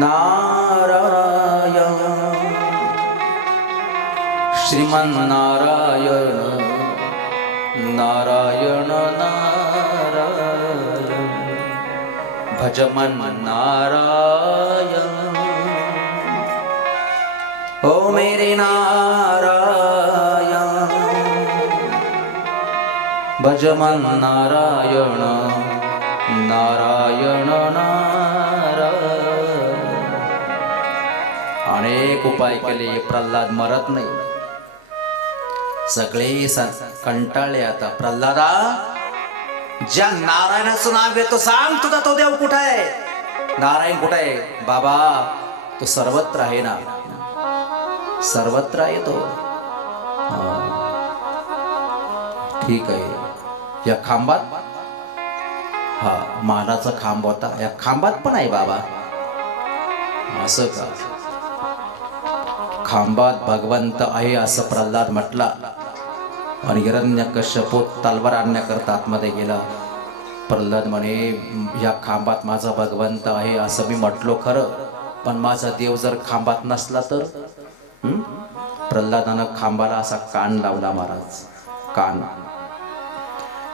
नारायण श्रीमन नारायण नारायण नारायण भजमन नारायण. ओ मेरे नारायण भजमन नारायण नारायण नारायण. अनेक उपाय केले, प्रल्हाद मरत नाही. सगळे कंटाळले. आता प्रल्हादा, ज्या नारायणाचं नाव घेतो सांग, तुझा तो देव कुठे आहे? नारायण कुठे आहे? बाबा तो सर्वत्र आहे ना, सर्वत्र आहे तो. ठीक आहे, या खांबात, हा मानाचा खांब होता, या खांबात पण आहे बाबा. असं का? खांबात भगवंत आहे असं प्रल्हाद म्हटला. आणि हिरण्यकश्यप तलवार आणण्याकरता आतमध्ये गेला. प्रल्हाद म्हणे, या खांबात माझा भगवंत आहे असं मी म्हटलो खरं, पण माझा देव जर खांबात नसला तर? प्रल्हादानं खांबाला असा कान लावला महाराज, कान.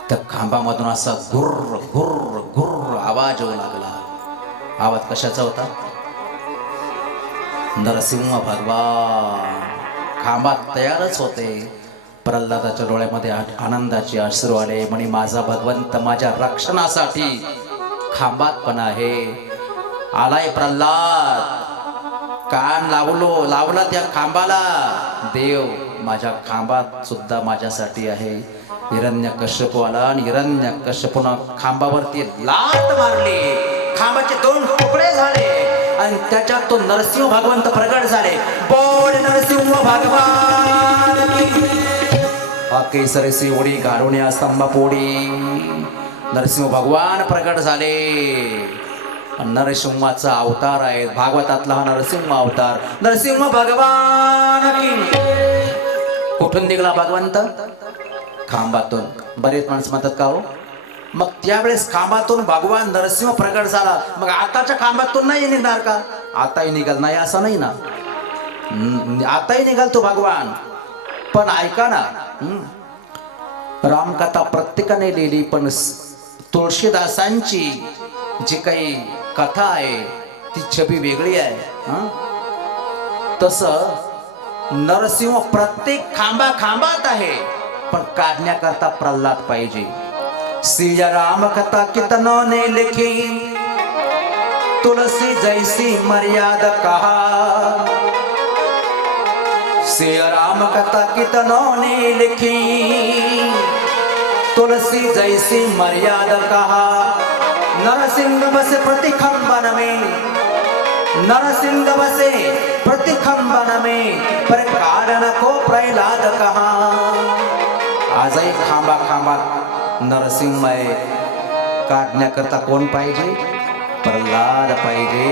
त्या खांबामधून असा गुर्र गुर्र गुर्र आवाज येऊ लागला. आवाज कशाचा होता? नरसिंह भगवान खांबात तयारच होते. प्रल्हादाच्या डोळ्यामध्ये आनंदाचे अश्रू आले. म्हणे, माझा भगवंत माझ्या रक्षणासाठी खांबात पण आहे. आलाय प्रल्हाद, कान लावला त्या खांबाला. देव माझ्या खांबात सुद्धा माझ्यासाठी आहे. हिरण्यकश्यप आला आणि हिरण्यकश्यपूनं खांबावरती लात मारली. खांबाचे 2 तुकडे झाले आणि त्याच्यात तो नरसिंह भगवंत प्रगट झाले. बोल नरसिंह भगवान की. केसरी शिवडी घालून या स्तंभापोडी नरसिंह भगवान प्रगट झाले. नरसिंहाचा अवतार आहे. भागवतातला हा नरसिंह अवतार. नरसिंह भगवान की. कुठून निघाला भगवंत? खांबातून. बरेच माणसं म्हणतात का हो, मग त्यावेळेस खांबातून भगवान नरसिंह प्रकट झाला, मग आताच्या खांबातून नाही निघणार का? आताही निघाल नाही असं नाही ना. आताही निघाल तो भगवान. पण ऐका ना, रामकथा प्रत्येकाने लिहिली, पण तुळशीदासांची जी काही कथा आहे ती छबी वेगळी आहे. तसं नरसिंह प्रत्येक खांबा खांबात आहे, पण काढण्याकरता प्रल्हाद पाहिजे. सिया राम कथा कितनों ने लिखी, तुलसी जैसी मर्यादा कहा. सिया राम कथा कितनों ने लिखी, तुलसी जैसी मर्यादा कहा. नरसिंह बसे प्रतिखंबन में, नरसिंह बसे प्रतिखंबन में, पर कारण को प्रहलाद कहा. आजही खांबा खांबात नरसिंह आहे. काढण्याकरता कोण पाहिजे? प्रल्हाद पाहिजे.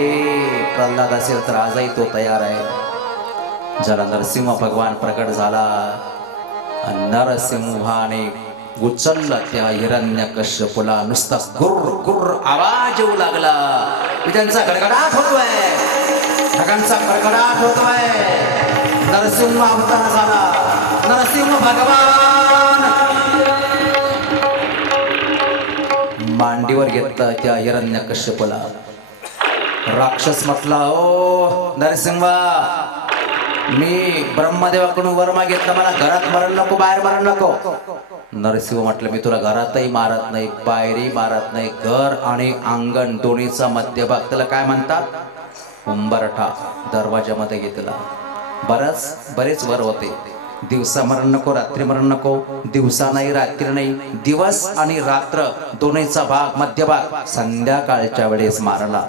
प्रल्हाद असेल तर आजही तो तयार आहे. ज्याला नरसिंह भगवान प्रकट झाला, नरसिंहाने उचलला त्या हिरण्यकश्यपूला. नुसता गुर्र गुर्र आवाज येऊ लागला. त्यांचा गडगडाट होतोय, ढगांचा गडगडाट होतोय. नरसिंह अवतार झाला. नरसिंह भगवान मांडीवर घेतला त्या हिरण्यकश्यपूला. राक्षस म्हटला, ओ नरसिंहा, मी ब्रह्मदेवाकडून वर मागितलं, मला घरात मरण नको, बाहेर मरण नको. नरसिंह म्हटलं, मी तुला घरातही मारत नाही, बाहेरही मारत नाही. घर आणि अंगण दोन्हीचा मध्यभाग, त्याला काय म्हणतात? उंबरठा. दरवाजामध्ये घेतला. बरेच वर होते. दिवसा मरण नको, रात्री मरण नको. दिवसा नाही, रात्री नाही, दिवस आणि रात्र दोन्हीचा भाग, मध्यभाग संध्याकाळच्या वेळेस मारला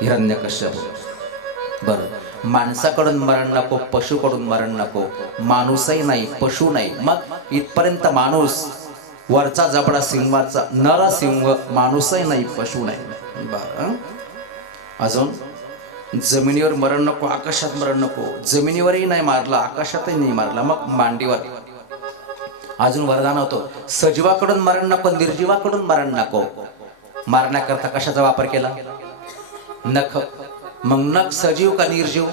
हिरण्यकश्यप. बर, माणसाकडून मरण नको, पशुकडून मरण नको. माणूसही नाही, पशु नाही. मग इथपर्यंत माणूस, वरचा जबडा सिंहाचा नरसिंह, माणूसही नाही, पशु नाही. बर, अजून जमिनीवर मरण नको, आकाशात मरण नको. जमिनीवरही नाही मारला, आकाशातही नाही मारला. मग मांडीवर. अजून वरदान होतं, सजीवाकडून मरण नको, निर्जीवाकडून मरण नको. मारण्याकरता कशाचा वापर केला? नख. मग नख सजीव का निर्जीव?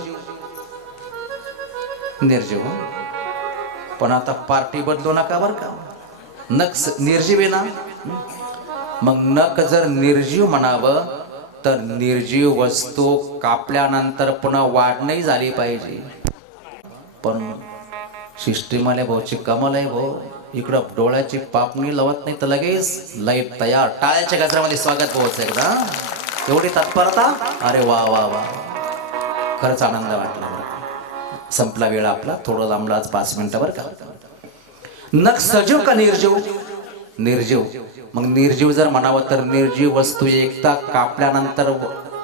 निर्जीव. पण आता पार्टी बदलू नका बर का. नख निर्जीव आहे ना. मग नख जर निर्जीव म्हणावं तर निर्जीव वस्तू कापल्यानंतर पुन्हा वाढ नाही झाली पाहिजे. पण सिस्टीम आले भाऊची कमाल आहे भाऊ. इकडं डोळ्याची पापणी लावत नाही तर लगेच लाईट तयार. टाळ्याच्या गजरामध्ये स्वागत भाऊचं एकदा. एवढी तत्परता. अरे वा वा वा, खरंच आनंद वाटला. संपला वेळ आपला, थोडं लांबला आज 5 मिनिटावर का. नख सजीव का निर्जीव? निर्जीव. मग निर्जीव जर म्हणावं तर निर्जीव वस्तू एकदा कापल्यानंतर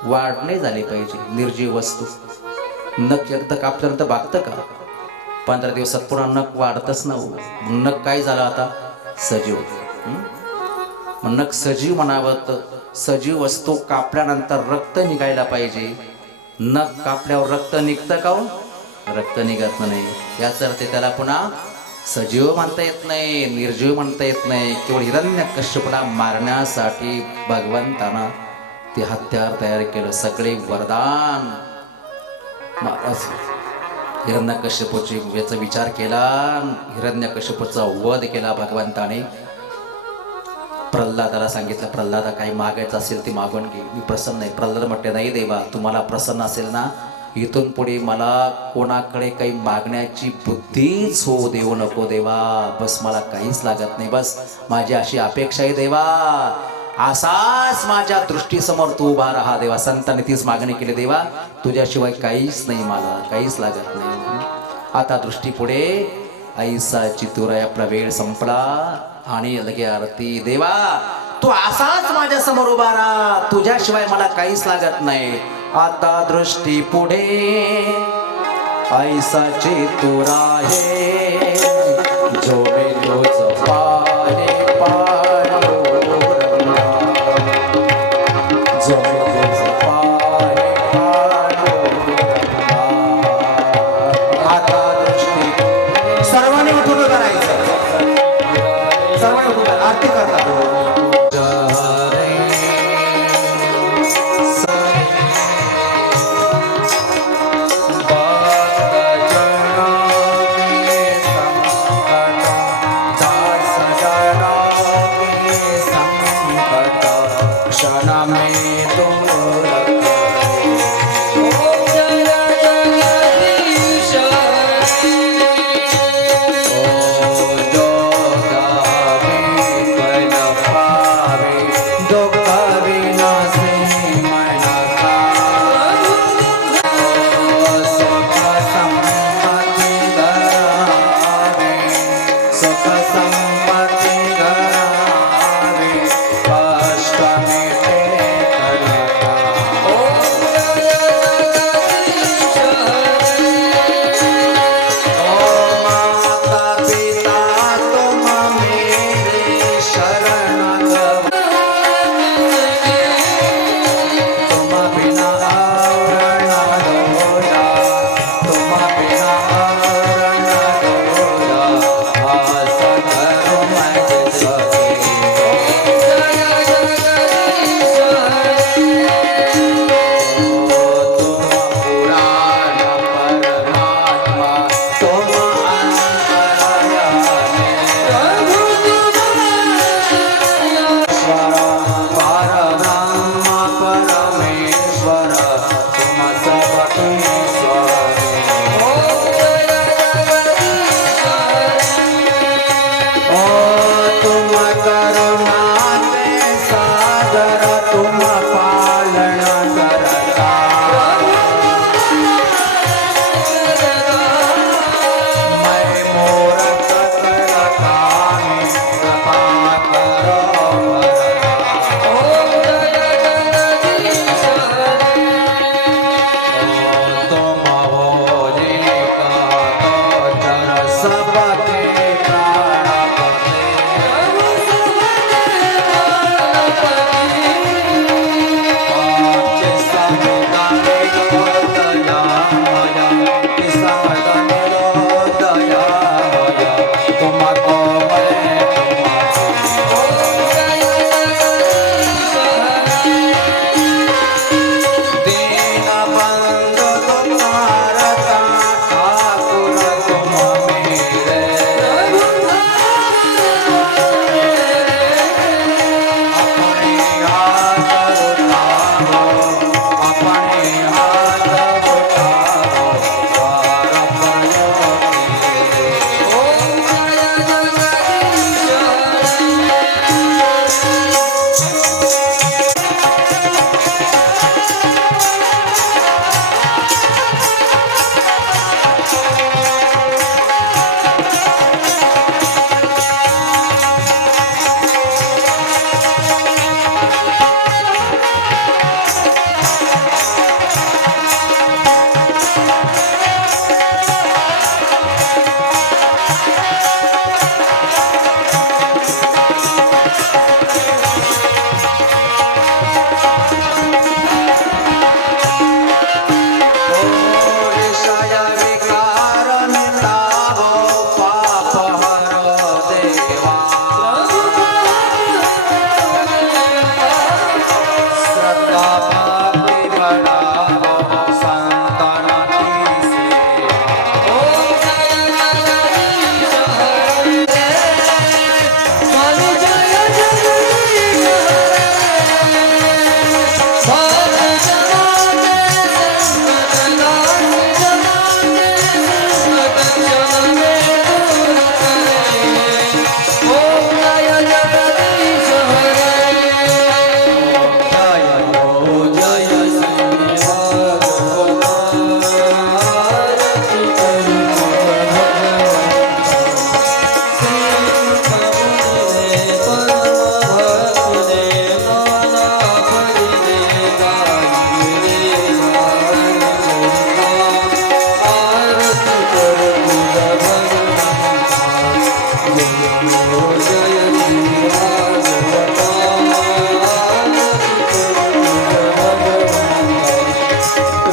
वाढ नाही झाली पाहिजे. निर्जीव वस्तू नख एकदा कापल्यानंतर भागतं का? 15 दिवसात पुन्हा नख वाढतच ना. नख काय झालं आता? सजीव. मग नख सजीव म्हणावं तर सजीव वस्तू कापल्यानंतर रक्त निघायला पाहिजे. नख कापल्यावर रक्त निघतं का हो? रक्त निघत नाही. याचा अर्थ त्याला पुन्हा सजीव म्हणता येत नाही, निर्जीव म्हणता येत नाही. केवळ हिरण्यकश्यपूला मारण्यासाठी भगवंतानं ते हत्यार तयार केलं. सगळे वरदान महाराज हिरण्यकश्यपूची याचा विचार केला. हिरण्यकश्यपूचा वध केला भगवंताने. प्रल्हादाला सांगितलं, प्रल्हादा काही मागायचं असेल ते मागून घे, मी प्रसन्न आहे. प्रल्हाद म्हटले, नाही देवा, तुम्हाला प्रसन्न असेल ना, इथून पुढे मला कोणाकडे काही मागण्याची बुद्धीच होऊ देऊ नको देवा. बस मला काहीच लागत नाही, बस माझी अशी अपेक्षा आहे देवा. असाच माझ्या दृष्टीसमोर तू उभा राहा देवा. संतांनी तीच मागणी केली, देवा तुझ्याशिवाय काहीच नाही, मला काहीच लागत नाही. आता दृष्टी पुढे ऐसा चितुराय, आपला वेळ संपला आणि लगे आरती. देवा तू असाच माझ्या समोर उभा राहा, तुझ्याशिवाय मला काहीच लागत नाही. आता दृष्टी पुढे ऐसा चितुराय, जो मी तुझ पाहे पायो रंगा, जो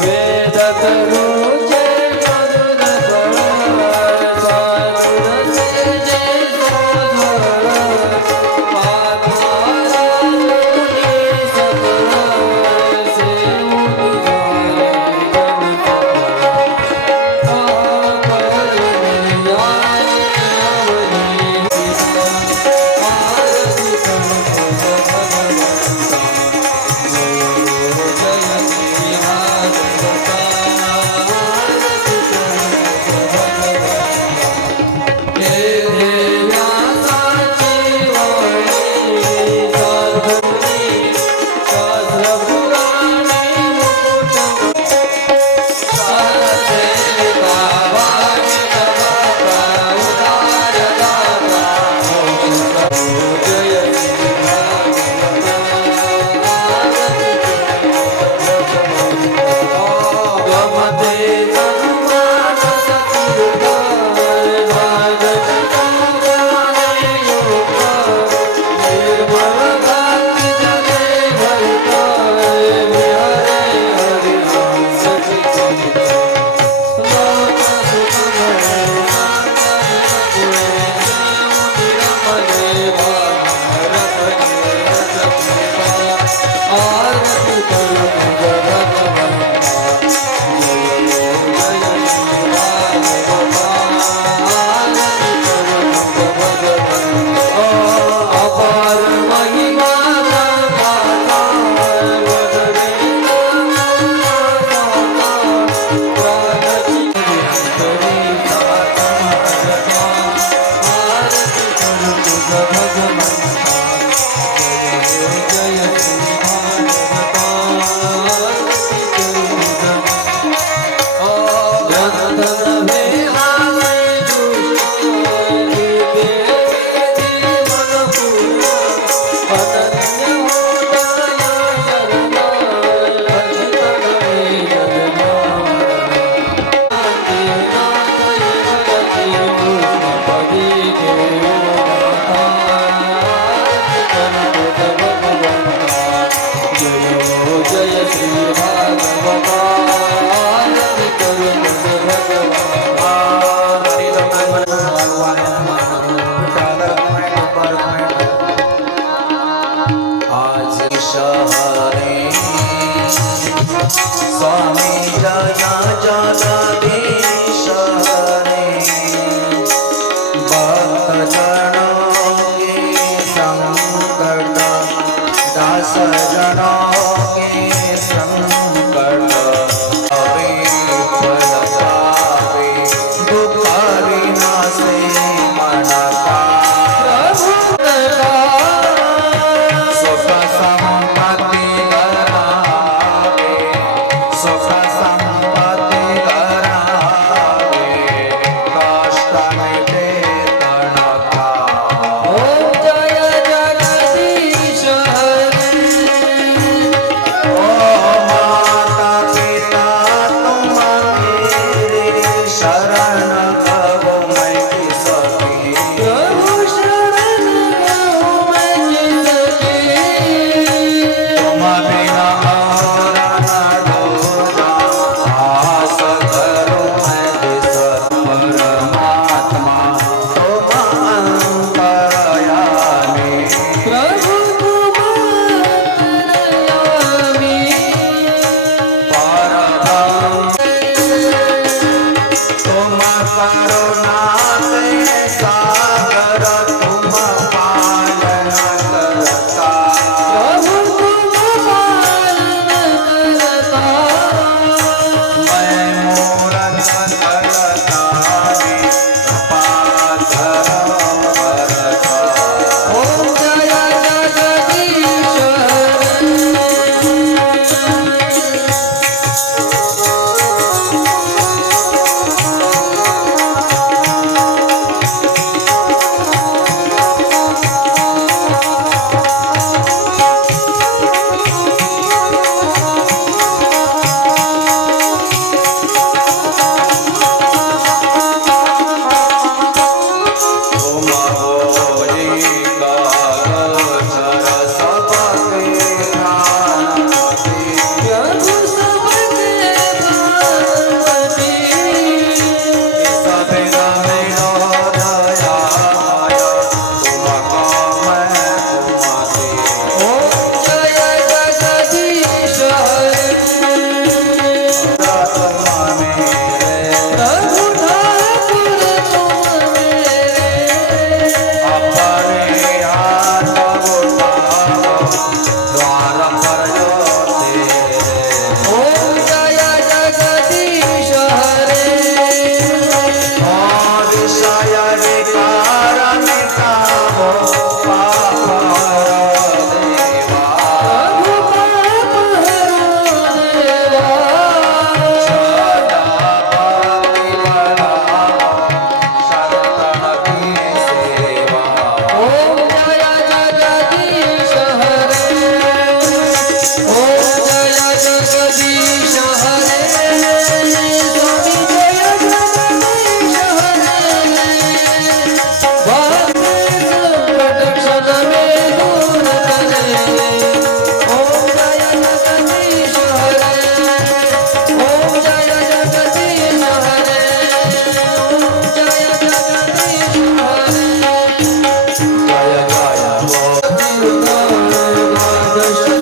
वेद करूचे मधुर फळ साधुरचे जे सोधळ आधारा मुनी सकळ सेवून झाले सुख